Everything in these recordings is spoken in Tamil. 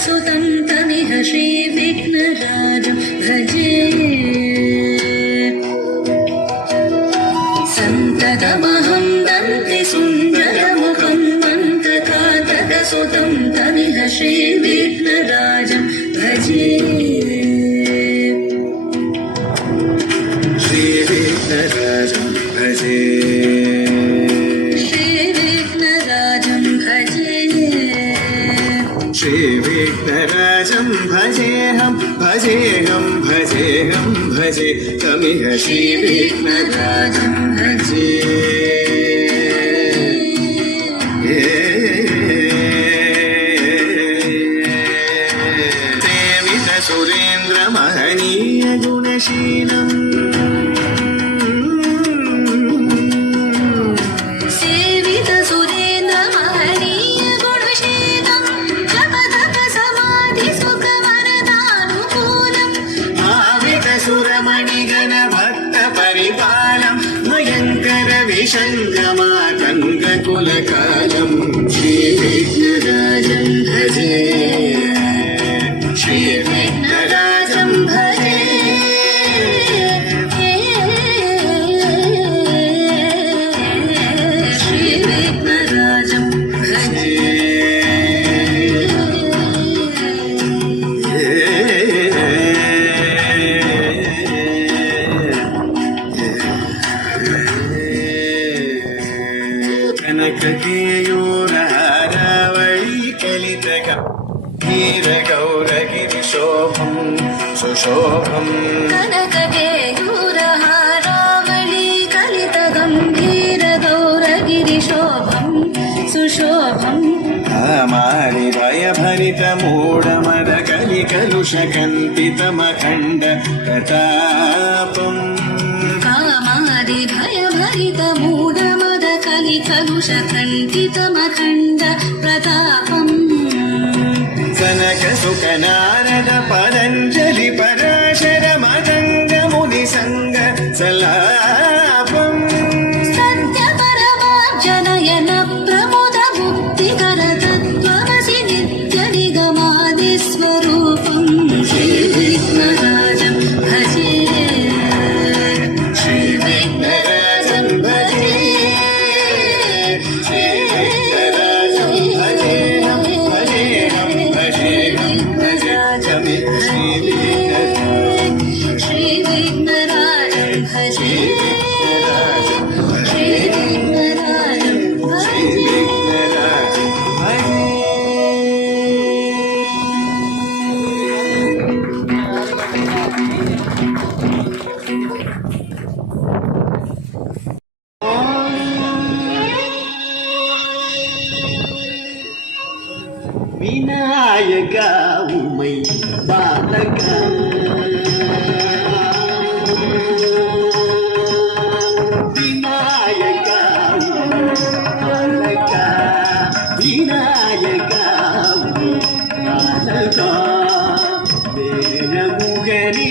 कातकसुतं तमिह श्रीविघ्नराजं भजे सन्ततमहं वन्दे सुन्दरमुखं मन्तकातकसुतं तमिह श्रीविघ्नराजं भजे श्रीविघ्नराजं भजे श्रीविघ्नराजं भजेऽहं भजेऽहं भजेऽहं भजे तमिह श्रीविघ्नराजं भजे सेवित सुरेन्द्रमहनीय गुणशीलम् सुरमणिगण भक्त परिपालं भयङ्कर विशङ्कमातङ्गकुलकालं श्रीविघ्नराजं भजे श्रीविघ्नराजं भजे श्रीविघ्नराजं भजे कनककेयूरहारावळी कलितकं हीरगौरगिरिशोभं सुशोभं कनककेयूरहारावळी कलितकं हीरगौरगिरिशोभं सुशोभं कामारि भयभरितमूढमदकलिकलुषकन्तितमखण्ड प्रतापम् कामादि भयभरितमूढमद कलिकलुषकण्ठितमखण्ड प्रतापम् कनकसुकनारद पतञ्जलि पराशर मदङ्गमुनिसङ्ग सलापम् सत्यपरमार्जनयन प्रमुद मुक्तिकर तत्त्वमसि नित्यनिगमादिस्वरूपम् श्रीविघ्नराजं भजे श्रीविघ्नराजं भजे श्रीविघ्नराजं भजेऽहं भजेऽहं भजेऽहं भजे श्रीविघ्नराजं भजे श्रीविघ्नराजं भजे श्रीविघ्नराजं भजे श्रीविघ्नराजं भजे விநாயகா உமை பாலகா விநாயகா உமை பாலகா விநாயகா உமை பாலகா வேலமுகனே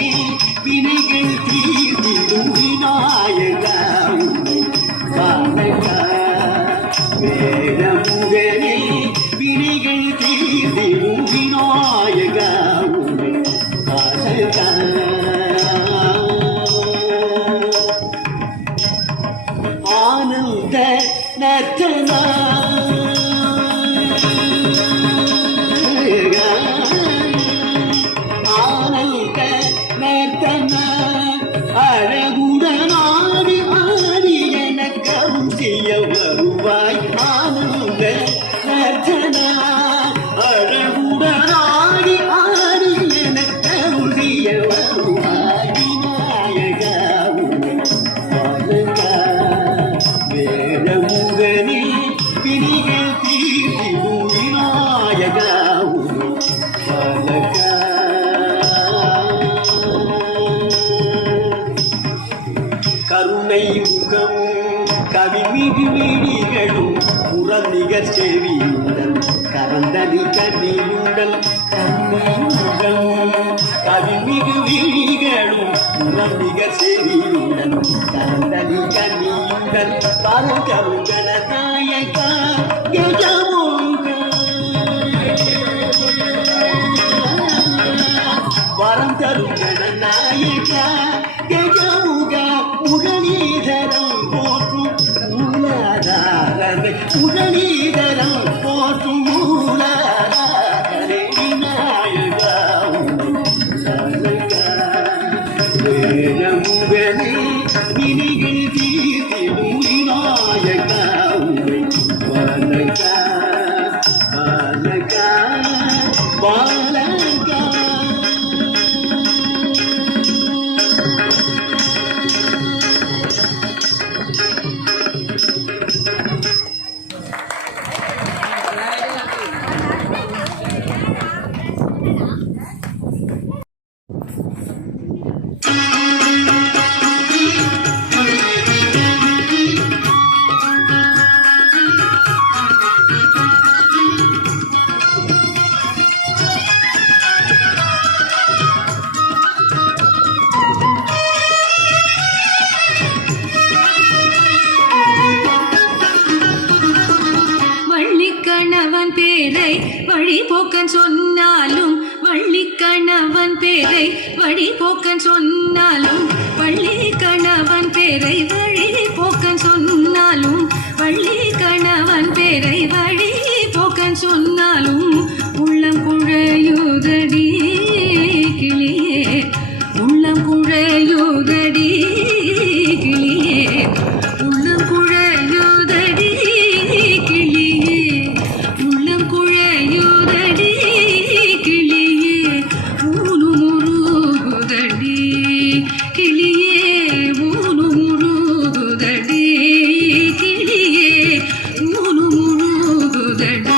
வினைகள் தீர்த்திடும் விநாயகா உமை பாலகா வேலமுகனே வினைகள் தீர்த்திடும் விநாயகா உமை பாலகா ஆனந்த நர்த்தனா ஆனந்த நர்த்தனா அழகுடனாடி ஆடி எனக்கும் செய்ய வருவாய் ஆனந்த நர்த்தனா அழகுடனாடி ஆடி எனக்கும் செய்ய வருவாய் விநாயகா உமை பாலகா வேலமுகனே வினைகள் தீர்த்திடும் விநாயகா உமை பாலகா கருணை முகமும் கவிமிகு விழிகளும் புறநிகர் செவியுடன் கரந்தனி கண்ணியுடன் கண்ணியுடன் கவிமிகு விழிகளும் புறநிகர் செவியுடன் கரந்தனி கண்ணியுடன் பரகரு கணநாயகா கஜமுக தன்னை உடனீதரம் போற்றும் மூலரே விநாயகா வேதமுகனே வினைகள் தீர்த்திடும் விநாயகா பாலகா பாலகா பாலகா. வள்ளிக்கணவன் பேரை வழிபோக்கன் சொன்னாலும் வள்ளிக்கணவன் பேரை வழிபோக்கன் சொன்னாலும் வள்ளிக்கணவன் பேரை வழிபோக்கன் சொன்னாலும் வள்ளிக்கணவன் பேரை வழிபோக்கன் சொன்னாலும் உள்ளம் குழையுதடி கிளியே உள்ளம் குழையுதடி கிளியே உள்ளம் குழையுதடி கிளியே உள்ளம் குழையுதடி கிளியே ஊனுமுருகுதடி கிளியே ஊனுமுருகுதடி கிளியே ஊனுமுருகுதடி.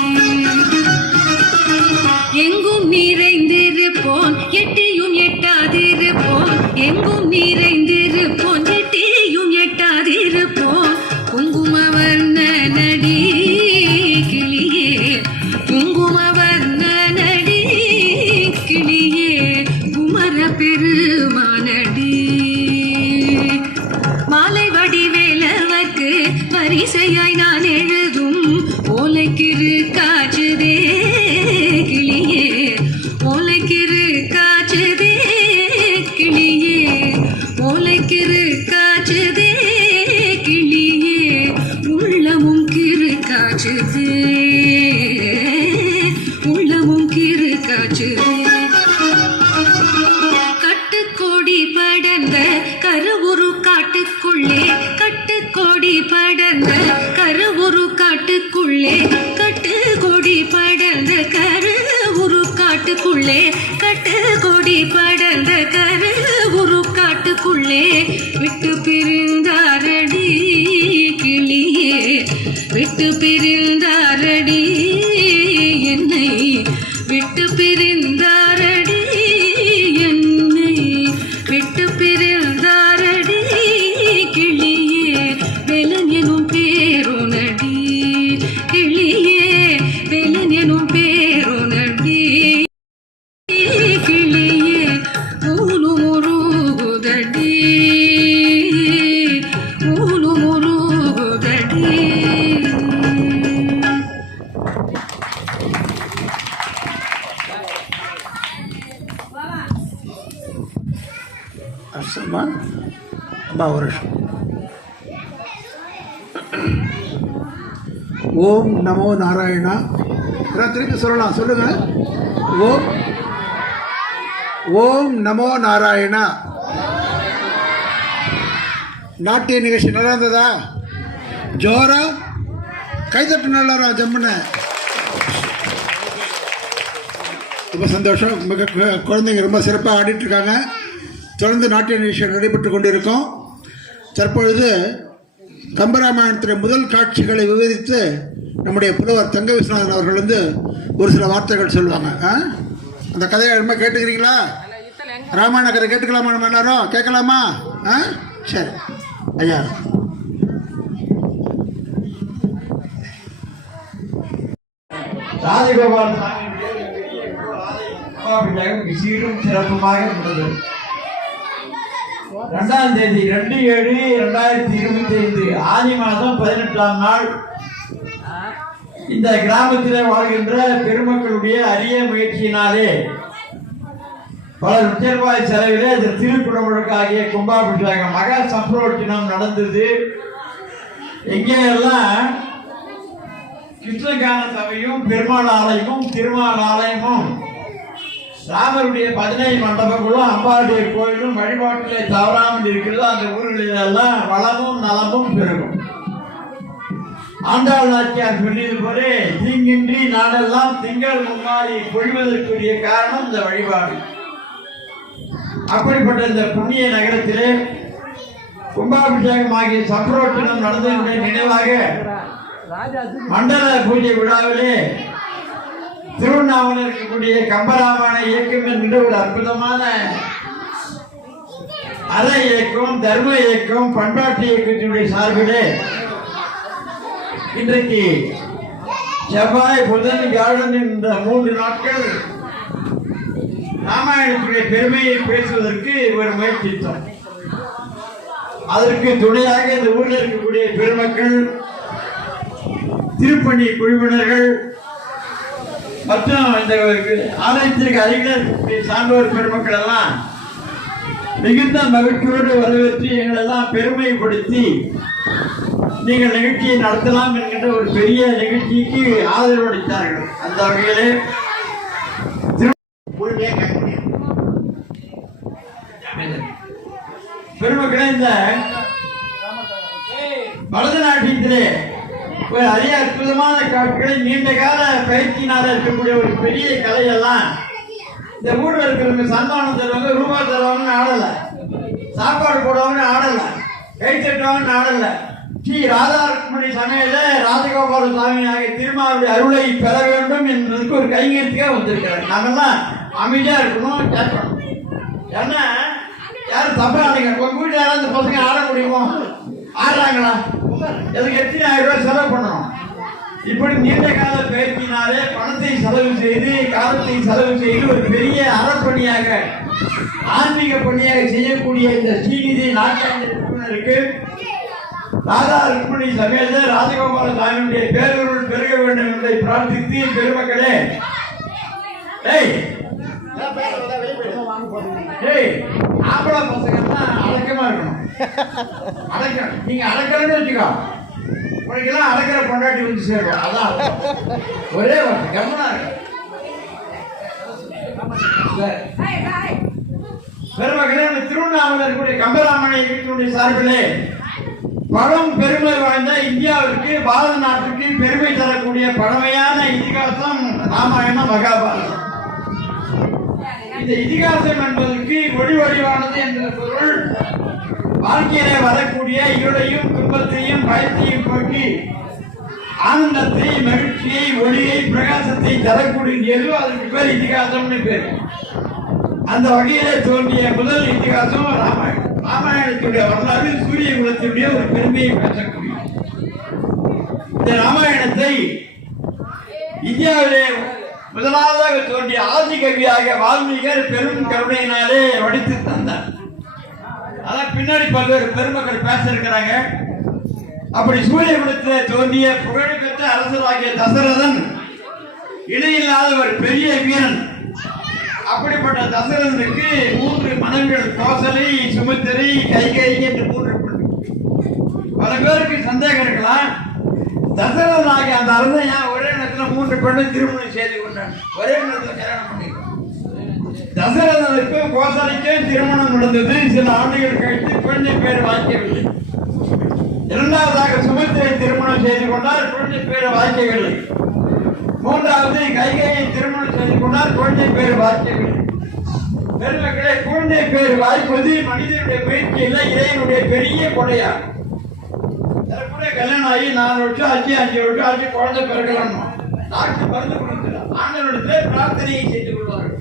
எங்கும் நிறைந்திருப்போன் எட்டியும் எட்டாதிருப்போன் எங்கும் நிறைந்திருப்போன் எட்டியும் எட்டாதிருப்போன் குங்குமவர்ணனடி கிளியே குங்குமவர்ணனடி கிளியே குமர பெருமானடி. மாலை வடிவேலவர்க்கு வரிசையாய் நான் எழுதும் ஓலைக்கிரு காற்றுதே கிளியே ஓலைக்கிரு காற்றுதே கிளியே ஓலைக்கிரு காற்றுதே கிளியே உள்ளமும் கிரு காற்றுதே உள்ளமும் கிரு காற்றுதே. கட்டுக்கோடி படர்ந்த கருவுரு காட்டுக்குள்ளே கட்டுக்கோடி படர்ந்த கருவுரு காட்டுக்குள்ளே கட்டுக்கோடி படர்ந்த கருவுரு காட்டுக்குள்ளே கட்டுக்கோடி படர்ந்த கருவுரு காட்டுக்குள்ளே விட்டு பிரிந்தாரடி கிளியே விட்டு பிரிந்தாரடி என்னை விட்டு பிரிந்தாரடி என்னை விட்டு பிரிந்தாரடி கிளியே வேலன் எனும் பேருனடி கிளியே வேலன் எனும் பேருனடி கிளியே ஊனுமுருகுதடி ஊனுமுருகுதடி. அம்மா அம்மா ஒரு நிமிஷம். ஓம் நமோ நாராயணா. திருப்பி சொல்லலாம், சொல்லுங்க. ஓம் ஓம் நமோ நாராயணா. நாட்டிய நிகழ்ச்சி நல்லா இருந்ததா? ஜோரா கைதட்டு நல்லாரா ஜம்முன்னு. ரொம்ப சந்தோஷம். குழந்தைங்க ரொம்ப சிறப்பாக ஆடிட்டுருக்காங்க. தொடர்ந்து நாட்டிய நிகழ்ச்சி நடைபெற்று கொண்டிருக்கோம். தற்பொழுது கம்பராமாயணத்தின் முதல் காட்சிகளை விவரித்து நம்முடைய புலவர் தங்க விஸ்வநாதன் அவர்கள் வந்து ஒரு சில வார்த்தைகள் சொல்லுவாங்க. அந்த கதையை ரொம்ப கேட்டுக்கிறீங்களா? ராமாயண கதை கேட்டுக்கலாமா? நம்ம எல்லாரும் கேட்கலாமா? சரி ஐயா. ராஜகோபால் சீரும் சிறப்புமாக இருந்தது. 2ஆம் தேதி 2/7/2025 ஆதி மாதம் 18ஆம் நாள் இந்த கிராமத்திலே வாழ்கின்ற பெருமக்களுடைய அரிய முயற்சியினாலே பல லட்ச ரூபாய் செலவிலே இந்த திருக்குறளுக்காகிய கும்பாபிஷேகம் மகா சம்பரோட்சணம் நடந்தது. எங்கே எல்லாம் கிருஷ்ணகான சபையும் பெருமாள் ஆலயமும் திருமால் ஆலயமும் ராமருடைய பஜனை மண்டபங்களும் அம்பாளுடைய கோயிலும் வழிபாட்டிலே தவறாமல் இருக்கிறது. அந்த ஊர்களில் எல்லாம் வளமும் நலமும் பெருகும். ஆண்டாள் நாச்சியார் சொல்லியது போல தீங்கின்றி நாடெல்லாம் திங்கள் முன்னாடி பொழிவதற்குரிய காரணம் இந்த வழிபாடு. அப்படிப்பட்ட இந்த புண்ணிய நகரத்திலே கும்பாபிஷேகம் ஆகிய சப்ரோட்டனம் நடந்ததனுடைய நினைவாக மண்டல பூஜை விழாவிலே திருவண்ணாமலை இருக்கக்கூடிய கம்பராமாயண இயக்கம் என்கின்ற ஒரு அற்புதமான அற இயக்கம், தர்ம இயக்கம், பண்பாட்டு இயக்கத்தினுடைய சார்பிலே இன்றைக்கு செவ்வாய், புதன், வியாழன் என்ற 3 நாட்கள் ராமாயணத்துடைய பெருமையை பேசுவதற்கு ஒரு முயற்சித்தோம். அதற்கு துணையாக இந்த ஊரில் இருக்கக்கூடிய பெருமக்கள், திருப்பணி குழுவினர்கள் மற்றும் இந்த ஆலயத்திற்கு அருகில் இருக்கக்கூடிய சான்றோர் பெருமக்கள் எல்லாம் மிகுந்த மகிழ்ச்சியோடு வரவேற்று எங்களெல்லாம் பெருமைப்படுத்தி நீங்கள் நிகழ்ச்சியை நடத்தலாம் என்கின்ற ஒரு பெரிய நிகழ்ச்சிக்கு ஆதரவு அளித்தார்கள். அந்த வகையிலே பெருமக்களே, இந்த பரதநாட்டியத்திலே ஒரு அரிய அற்புதமான காட்சிகளை நீண்ட கால பயிற்சியினால இருக்கக்கூடிய ஒரு பெரிய கலையெல்லாம் இந்த ஊர்ல இருக்கிறவங்க சன்மானம் தருவாங்க, ரூபா தருவாங்கன்னு ஆடல, சாப்பாடு போடுவாங்கன்னு ஆடல, கை தட்டுவாங்கன்னு ஆடல. ஸ்ரீ ராதாருக்மணி சமேத ராஜகோபால சுவாமி ஆகிய திருமாவுடைய அருளை பெற வேண்டும் என்பதற்கு ஒரு கைங்கரியத்துக்காக வந்திருக்கிறாங்க. நாமெல்லாம் அமைதியா இருக்கணும், கேட்கணும். ஏன்னா யாரும் தப்பா ஆடுங்க. உங்க வீட்டுல யாராவது பசங்க ஆட முடியுமோ? ஆடுறாங்களா? எதுக்கு 8,000 ரூபாய் செலவு பண்ணணும்? இப்படி நீண்ட கால பயிற்சியினாலே பணத்தை செலவு செய்து, காலத்தை செலவு செய்து ஒரு பெரிய அறப்பணியாக, ஆன்மீக பணியாக செய்யக்கூடிய இந்த ஸ்ரீநிதி நாட்டாண்டிற்கு ராதா ருக்மணி சமேத ராஜகோபால சாமியுடைய பேரருள் பெருக வேண்டும் என்பதை பிரார்த்தித்து, பெருமக்களே, ஆம்பளை பசங்கன்னா அடக்கமா இருக்கணும். அடக்கணும். நீங்க அடக்கலன்னு வச்சுக்கோ, உனக்கெல்லாம் அடக்கிற பொண்டாட்டி வந்து சேரும். அதான் ஒரே கவனா இருக்கு. பெருமக்களே, திருவண்ணாமலை இருக்கக்கூடிய கம்பராமாயண இயக்கத்தினுடைய சார்பிலே பழம் பெருமை வாய்ந்த இந்தியாவிற்கு, பாரத நாட்டுக்கு பெருமை தரக்கூடிய பழமையான இதிகாசம் ராமாயண மகாபாரதம். இந்த இதிகாசம் என்பதற்கு ஒளி வடிவானது என்ற பொருள். வாழ்க்கையிலே வரக்கூடிய இருளையும் துன்பத்தையும் பயத்தையும் போக்கி ஆனந்தத்தை, மகிழ்ச்சியை, ஒளியை, பிரகாசத்தை தரக்கூடியது. அதற்கு பேர் இதிகாசம்னு பேர். அந்த வகையிலே தோன்றிய முதல் இதிகாசம் ராமாயணம். ராமாயணத்துடைய வரலாறு சூரிய குலத்தினுடைய ஒரு பெருமையை பேசக்கூடிய இந்த ராமாயணத்தை இந்தியாவிலே முதலாவதாக தோன்றிய ஆதி கவியாக வால்மீகர் பெரும் கருணையினாலே வடித்து தந்தார். அதான் பின்னாடி பல்வேறு பெருமக்கள் பேச இருக்கிறாங்க. அப்படி சூரிய குலத்தில் தோன்றிய புகழ்பெற்ற அரசராகிய தசரதன் இணையில்லாத ஒரு பெரிய வீரன். அப்படிப்பட்ட தசரதனுக்கு 3 மனைவிகள், கோசலை, சுமித்திரை, கைகேயி என்று 3 பெண்கள். பல பேருக்கு சந்தேகம் இருக்கலாம், தசரதனாகிய அந்த அரசன் ஒரே நேரத்தில் 3 பெண்ணை திருமணம் செய்து கொண்டான், ஒரே நேரத்தில் கல்யாணம் பண்ணிக்கிறான். தசரதனுக்கு கோசலைக்கே திருமணம் நடந்தது. சில ஆண்டுகள் கழித்து குழந்தை பேர் வாய்க்கவில்லை. இரண்டாவதாக சுமித்திரை திருமணம் செய்து கொண்டார், குழந்தை பேர் வாய்க்கவில்லை. மூன்றாவது கைகேயை திருமணம் செய்து கொண்டார், குழந்தை பேர் வாய்க்கவில்லை. பெருமக்களே, குழந்தை பேர் வாய்ப்பது மனிதனுடைய முயற்சி இல்லை, இறைவனுடைய பெரிய கொடையா. கல்யாணம் ஆகி 4 வருஷம் ஆச்சு, 5 வருஷம் ஆச்சு, குழந்தை பிறக்கலாம். டாக்டர் மருந்து கொடுக்கிறார். ஆண்டவரிடத்திலே பிரார்த்தனையை செய்து கொள்வார்கள்.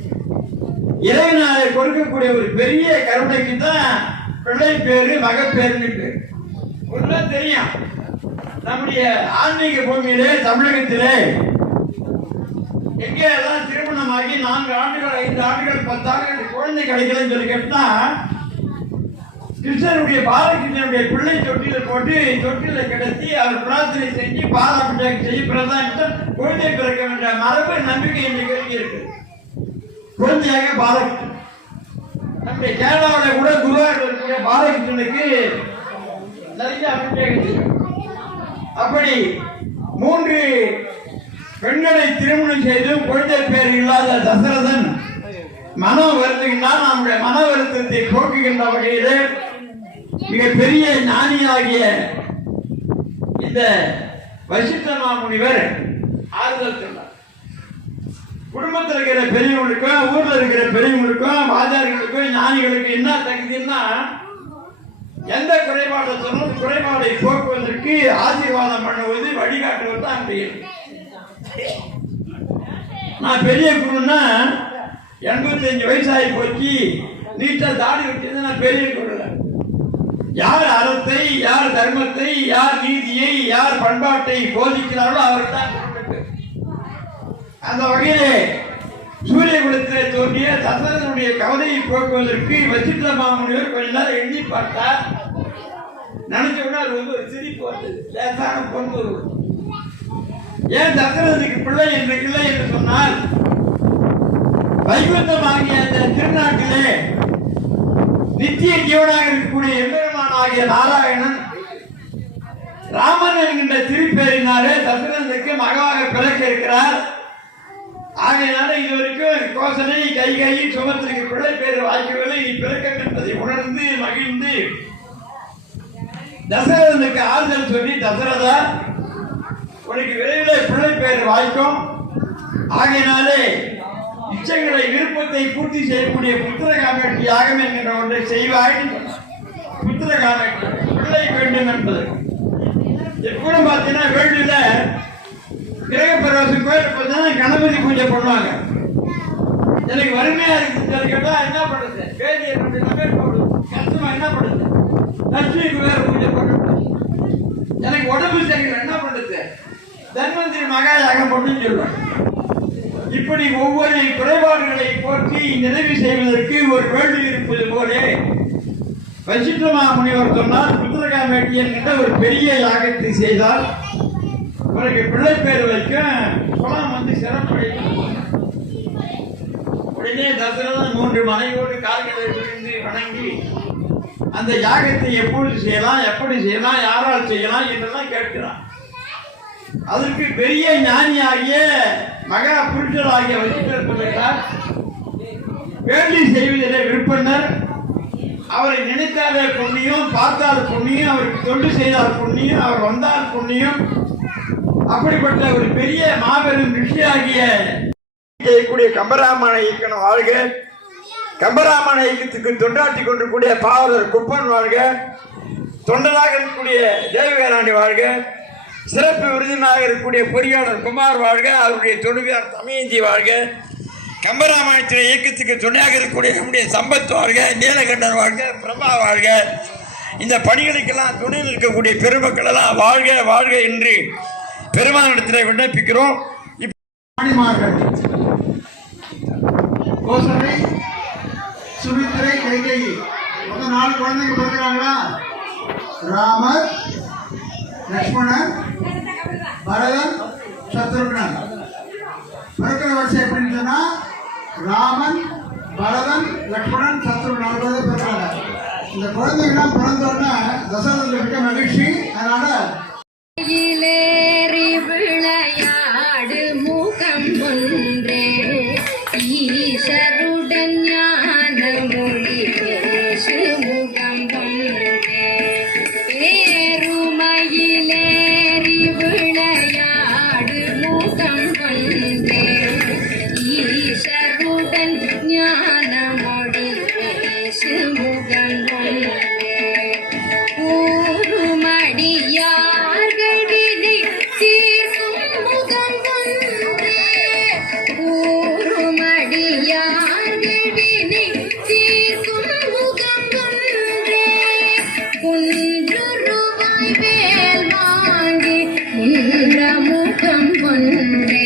இறைவனாலே கொடுக்கக்கூடிய ஒரு பெரிய கருணைக்கு தான் பிள்ளை பேரு, மகப்பேருன்னு பேரு. ஒன்றும் தெரியும், நம்முடைய ஆன்மீக பூமியிலே, தமிழகத்திலே எங்கே எல்லாம் திருமணமாகி 4 ஆண்டுகள், 5 ஆண்டுகள், 10 ஆண்டுகள் குழந்தை கிடைக்கலன்னு சொல்லி கேட்டா, கிருஷ்ணனுடைய பாலகிருஷ்ணனுடைய பிள்ளை தொட்டில போட்டு தொட்டில கிடத்தி அவர் பிரார்த்தனை செஞ்சு பாலாபிஷேகம் செய்ய பிரதான குழந்தை பிறக்க வேண்டிய மரபு நம்பிக்கை இன்றைக்கு இருக்கு. குழந்தையாக பாலகிருஷ்ணன், நம்முடைய கேரளாவில் கூட குருவாயூர் இருக்கிற பாலகிருஷ்ணனுக்கு நிறைய அபிஷேகம் செய்யும். அப்படி 3 பெண்களை திருமணம் செய்தும் குழந்தை பேர் இல்லாத தசரதன் மனம் வருத்துகின்றான். நம்முடைய மன வருத்தத்தை போக்குகின்ற வகையிலே மிகப்பெரிய ஞானியாகிய இந்த வசிஷ்ட மாமுனிவர் ஆறுதல் சொன்னார். குடும்பத்தில் இருக்கிற பெரியவங்களுக்கும் ஊர்ல இருக்கிற பெரியவங்களுக்கும் ஆச்சாரிகளுக்கும் ஞானிகளுக்கும் என்ன தகுதின்னா எந்த குறைபாட்டை சொன்னாலும் குறைபாடை போக்குவதற்கு ஆசீர்வாதம் பண்ணுவது வழிகாட்டுவது தான் முடியும். நான் பெரிய குருன்னா 85 வயசாகி போச்சு நீட்டா தாடி வச்சிருந்தா நான் பெரிய குரு. யார் அறத்தை, யார் தர்மத்தை, யார் நீதியை, யார் பண்பாட்டை போதிக்கிறார்களோ அவருக்கு தான் அந்த வகையிலே சூரிய குலத்திலே தோன்றிய தசரதனுடைய கவலையை போக்குவதற்கு வசிஷ்ட மாமுனிவர் கொஞ்ச நேரம் எண்ணி பார்த்தார். நினைச்ச உடனே அது ஒரு சிரிப்பு வந்தது, லேசான பொண்ணு. ஏன் தசரதனுக்கு பிள்ளை என்று இல்லை என்று சொன்னால் வைகுந்தமாகிய அந்த திருநாட்டிலே நித்திய ஜீவனாக இருக்கக்கூடிய எம்பெருமான் ஆகிய நாராயணன் ராமன் என்கின்ற திருப்பேரினாலே தசரதனுக்கு மகவாக பிறக்க இருக்கிறார். ஆகையினால இதுவரைக்கும் கோசனை கை சுமத்திற்கு பிள்ளை பேர் வாய்க்கவில்லை. இனி பிறக்கம் என்பதை உணர்ந்து மகிழ்ந்து தசரதனுக்கு ஆறுதல் சொல்லி, தசரதா உனக்கு விரைவில் பிள்ளை பேர் வாய்க்கும். ஆகையினாலே இச்சைகளை விருப்பத்தை பூர்த்தி செய்யக்கூடிய புத்திர காமேட்டி யாகம் என்கின்ற ஒன்றை செய்வாய். புத்திர காமேட்டி பிள்ளை வேண்டும் என்பது எப்படும் பார்த்தீங்கன்னா வேண்டியில கிரகப்பிரவேசம் கோயில் பார்த்தீங்கன்னா கணபதி பூஜை பண்ணுவாங்க. எனக்கு வறுமையா இருக்கு கேட்டா என்ன பண்ணுது, வேதியை கஷ்டமா என்ன பண்ணுது, லட்சுமிக்கு வேற பூஜை பண்ணுறது. எனக்கு உடம்பு சரியில்லை என்ன பண்ணுது, தன்வந்திரி மகா யாகம் பண்ணுன்னு சொல்லுவாங்க. இப்படி ஒவ்வொரு குறைபாடுகளை போற்றி நிறைவு செய்வதற்கு ஒரு வேள்வி இருப்பது போலே வசிஷ்ட மாமுனிவர் சொன்னார், புத்திரகாமேட்டி என்கின்ற ஒரு பெரிய யாகத்தை செய்தால் உனக்கு பிள்ளை பேர் வைக்க குளம் வந்து சிறப்படைக்கும். உடனே தசரதன் 3 மனைவியோடு கால்களை விழுந்து வணங்கி அந்த யாகத்தை எப்பொழுது செய்யலாம், எப்படி செய்யலாம், யாரால் செய்யலாம் என்றெல்லாம் கேட்கிறான். அதற்கு பெரிய ஞானியாகிய மகா புருஷராகிய வசிஷ்டர் சொல்லுகிறார், வேள்வி செய்வதிலே விருப்பனர், அவரை நினைத்தாலே புண்ணியம், பார்த்தால் புண்ணியம், அவருக்கு தொண்டு செய்தால் புண்ணியம், அவர் வந்தால் புண்ணியம். அப்படிப்பட்ட ஒரு பெரிய மாபெரும் ரிஷியாகிய செய்யக்கூடிய கம்பராமாயண இயக்கணும் வாழ்க. கம்பராமாயண இயக்கத்துக்கு தொண்டாற்றி கொண்டிருக்கூடிய பாவலர் குப்பன் வாழ்க. தொண்டனாக இருக்கக்கூடிய தேவகராண்டி வாழ்க. சிறப்பு விருதினாக இருக்கக்கூடிய பொறியாளர் குமார் வாழ்க. அவருடைய தொழுவியார் தமயந்தி வாழ்க. கம்பராமாயணத்தின் இயக்கத்துக்கு துணையாக இருக்கக்கூடிய நம்முடைய சம்பத் வாழ்க. நீலகண்டன் வாழ்க. பிரபா வாழ்க. இந்த பணிகளுக்கெல்லாம் துணை நிற்கக்கூடிய பெருமக்கள் எல்லாம் வாழ்க வாழ்க என்று பெருமானிடத்தில் விண்ணப்பிக்கிறோம். கோசலை, சுமித்திரை, கைகேயி மொத்தம் 4 குழந்தைங்க பிறக்கிறாங்களா? ராமர், லட்சுமணன், பரதன், சத்ருகன். பிறக்கிற வருஷம் எப்படின்னு சொன்னா ராமன், பரதன், லட்சுமணன், சத்ருகன் 4 குழந்தை பிறக்கிறாங்க. இந்த குழந்தைங்களாம் பிறந்தோடனே தசரதனுக்கு மிக மகிழ்ச்சி. அதனால விளையாடு முகம் ஒன்றே ஈஸ்வருடன் ஞான மொழி பேசு முகம் ஒன்றே ஏறுமையிலேறி விளையாடு முகம் ஒன்றே ஈஸ்வருடன் ஞான மொழி பேசு முகம் ஒன்றே கூறுமடியார்கள் வினை தீர்க்கும் முகம் ஒன்றே கூறுமடியார்கள் வினை தீர்க்கும் முகம் ஒன்றே குன்றுருவாய் வேல் வாங்கி முன்ற முகம் ஒன்றே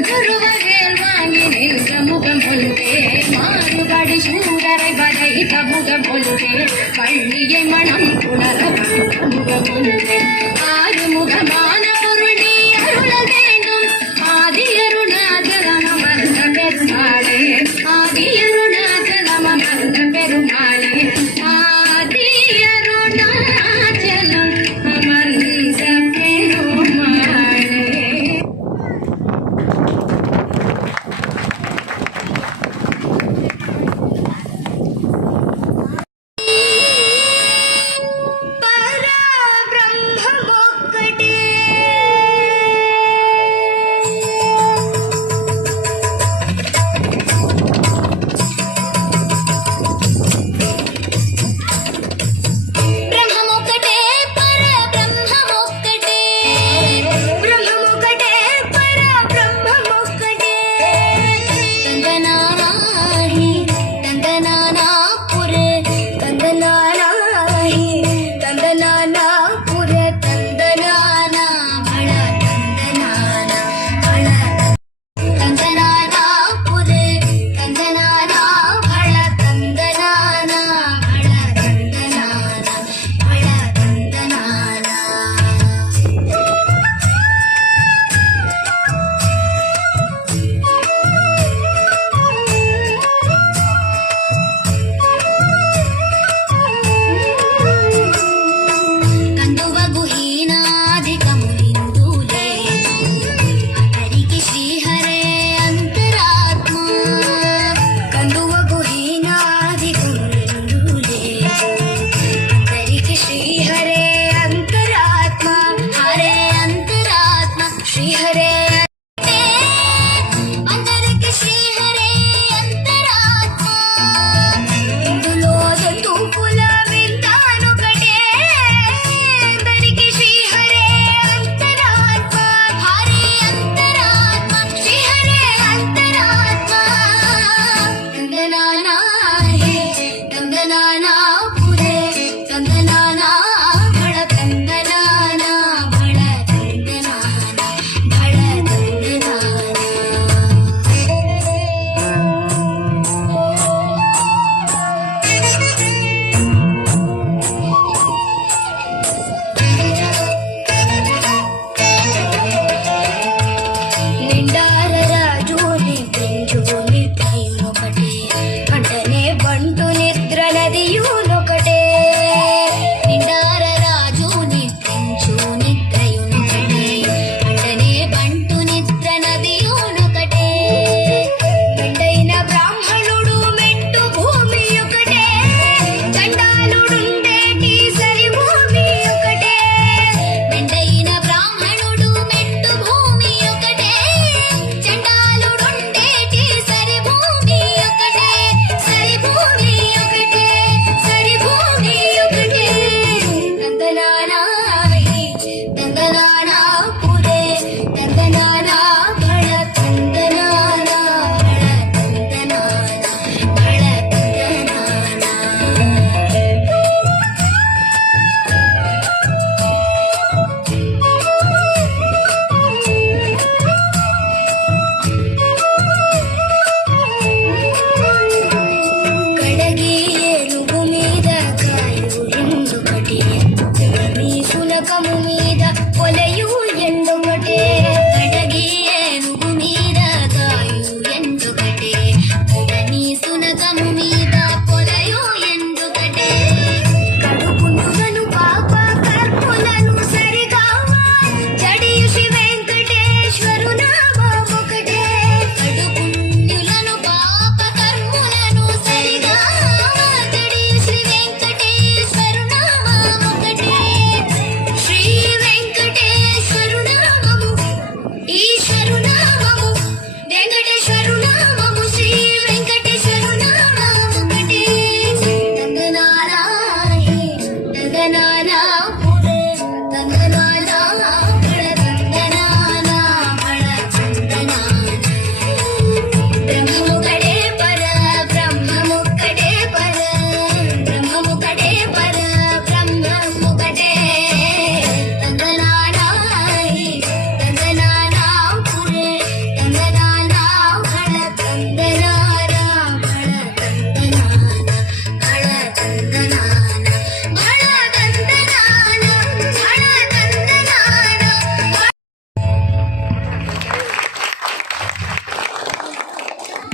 திருவவேல் வாங்கி நின்ற முகம் ஒன்றே மாறுபடி சூரரை வதைத்த முகம் ஒன்றே பள்ளியை மனம் உணர வந்த முகம் ஒன்றே ஆறுமுகமான பொருள் நீ அருள வேண்டும் ஆதி அருணாச்சலம் அமர்ந்த பெருமாளே ஆதி அருணாச்சலம் அமர்ந்த பெருமாளே ஆதி அருணாச்சலம் அமர்ந்த பெருமாளே. పరబ్రహ్మమొక్కటే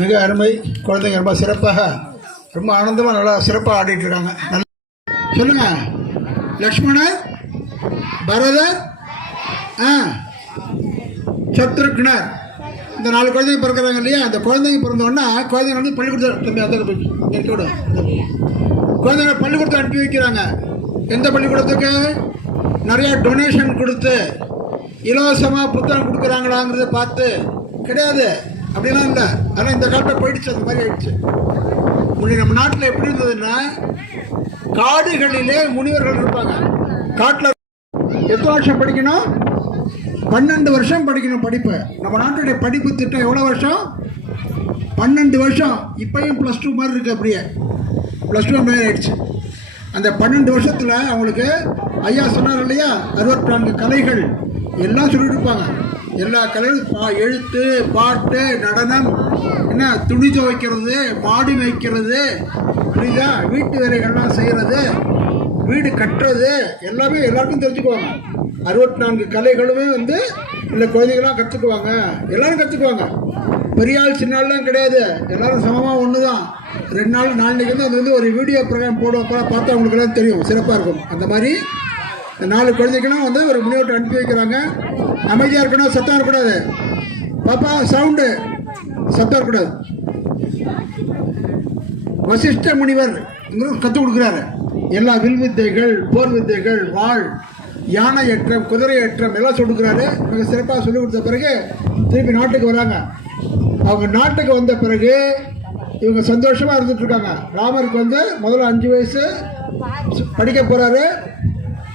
மிக அருமை. குழந்தைங்க ரொம்ப சிறப்பாக, ரொம்ப ஆனந்தமாக நல்லா சிறப்பாக ஆடிட்டு இருக்காங்க. சொல்லுங்க. லக்ஷ்மணர், பரதர், சத்ருக்னர், இந்த 4 குழந்தைங்க பிறக்கிறாங்க இல்லையா? அந்த குழந்தைங்க பிறந்தோன்னா குழந்தைங்க வந்து பள்ளிக்கூடத்தில் குழந்தைங்க பள்ளிக்கூடத்தை அனுப்பி வைக்கிறாங்க. எந்த பள்ளிக்கூடத்துக்கு? நிறையா டொனேஷன் கொடுத்து இலவசமாக புத்தகம் கொடுக்குறாங்களாங்கிறத பார்த்து கிடையாது, அப்படிலாம் இல்லை. ஆனால் இந்த காலத்தில் போயிடுச்சு, அந்த மாதிரி ஆயிடுச்சு. முன்னாடி நம்ம நாட்டில் எப்படி இருந்ததுன்னா, காடுகளிலே முனிவர்கள் இருப்பாங்க. காட்டில் எத்தனை வருஷம் படிக்கணும்? 12 வருஷம் படிக்கணும் படிப்பு. நம்ம நாட்டுடைய படிப்பு திட்டம் எவ்வளோ வருஷம்? 12 வருஷம். இப்பயும் +2 மாதிரி இருக்குது, அப்படியே +2 மாதிரி ஆயிடுச்சு. அந்த 12 வருஷத்தில் அவங்களுக்கு ஐயா சொன்னார் இல்லையா, 64 கலைகள் எல்லாம் சொல்லிட்டு இருப்பாங்க. எல்லா கலைகளும் எழுத்து, பாட்டு, நடனம், என்ன துணி துவைக்கிறது, மாடு மேய்க்கிறது, புரியுதா, வீட்டு வேலைகள்லாம் செய்கிறது, வீடு கட்டுறது, எல்லாமே எல்லாருக்கும் தெரிஞ்சுக்குவாங்க. 64 கலைகளுமே வந்து இந்த குழந்தைகள்லாம் கற்றுக்குவாங்க. எல்லாரும் கற்றுக்குவாங்க. பெரிய ஆள் சின்ன ஆள்லாம் கிடையாது, எல்லாரும் சமமாக ஒன்று தான். 2 நாள் 4 நாளைக்கு வந்து அது வந்து ஒரு வீடியோ ப்ரோக்ராம் போடுவோம், பார்த்தா அவங்களுக்குலாம் தெரியும், சிறப்பாக இருக்கும். அந்த மாதிரி இந்த 4 குழந்தைகளும் வந்து ஒரு முனிவர்கிட்ட அனுப்பி வைக்கிறாங்க. அமைதியாக இருக்கணும், சத்தம் இருக்கக்கூடாது. பாப்பா சவுண்டு, சத்தம் இருக்கக்கூடாது. வசிஷ்ட முனிவர் கற்றுக் கொடுக்குறாரு. எல்லா வில் வித்தைகள், போர் வித்தைகள், வாழ், யானை ஏற்றம், குதிரை ஏற்றம் எல்லாம் சொல்லிக்கிறாரு. மிக சிறப்பாக சொல்லிக் கொடுத்த பிறகு திருப்பி நாட்டுக்கு வராங்க. அவங்க நாட்டுக்கு வந்த பிறகு இவங்க சந்தோஷமாக இருந்துட்டு இருக்காங்க. ராமருக்கு வந்து முதல்ல 5 வயசு படிக்க போகிறாரு.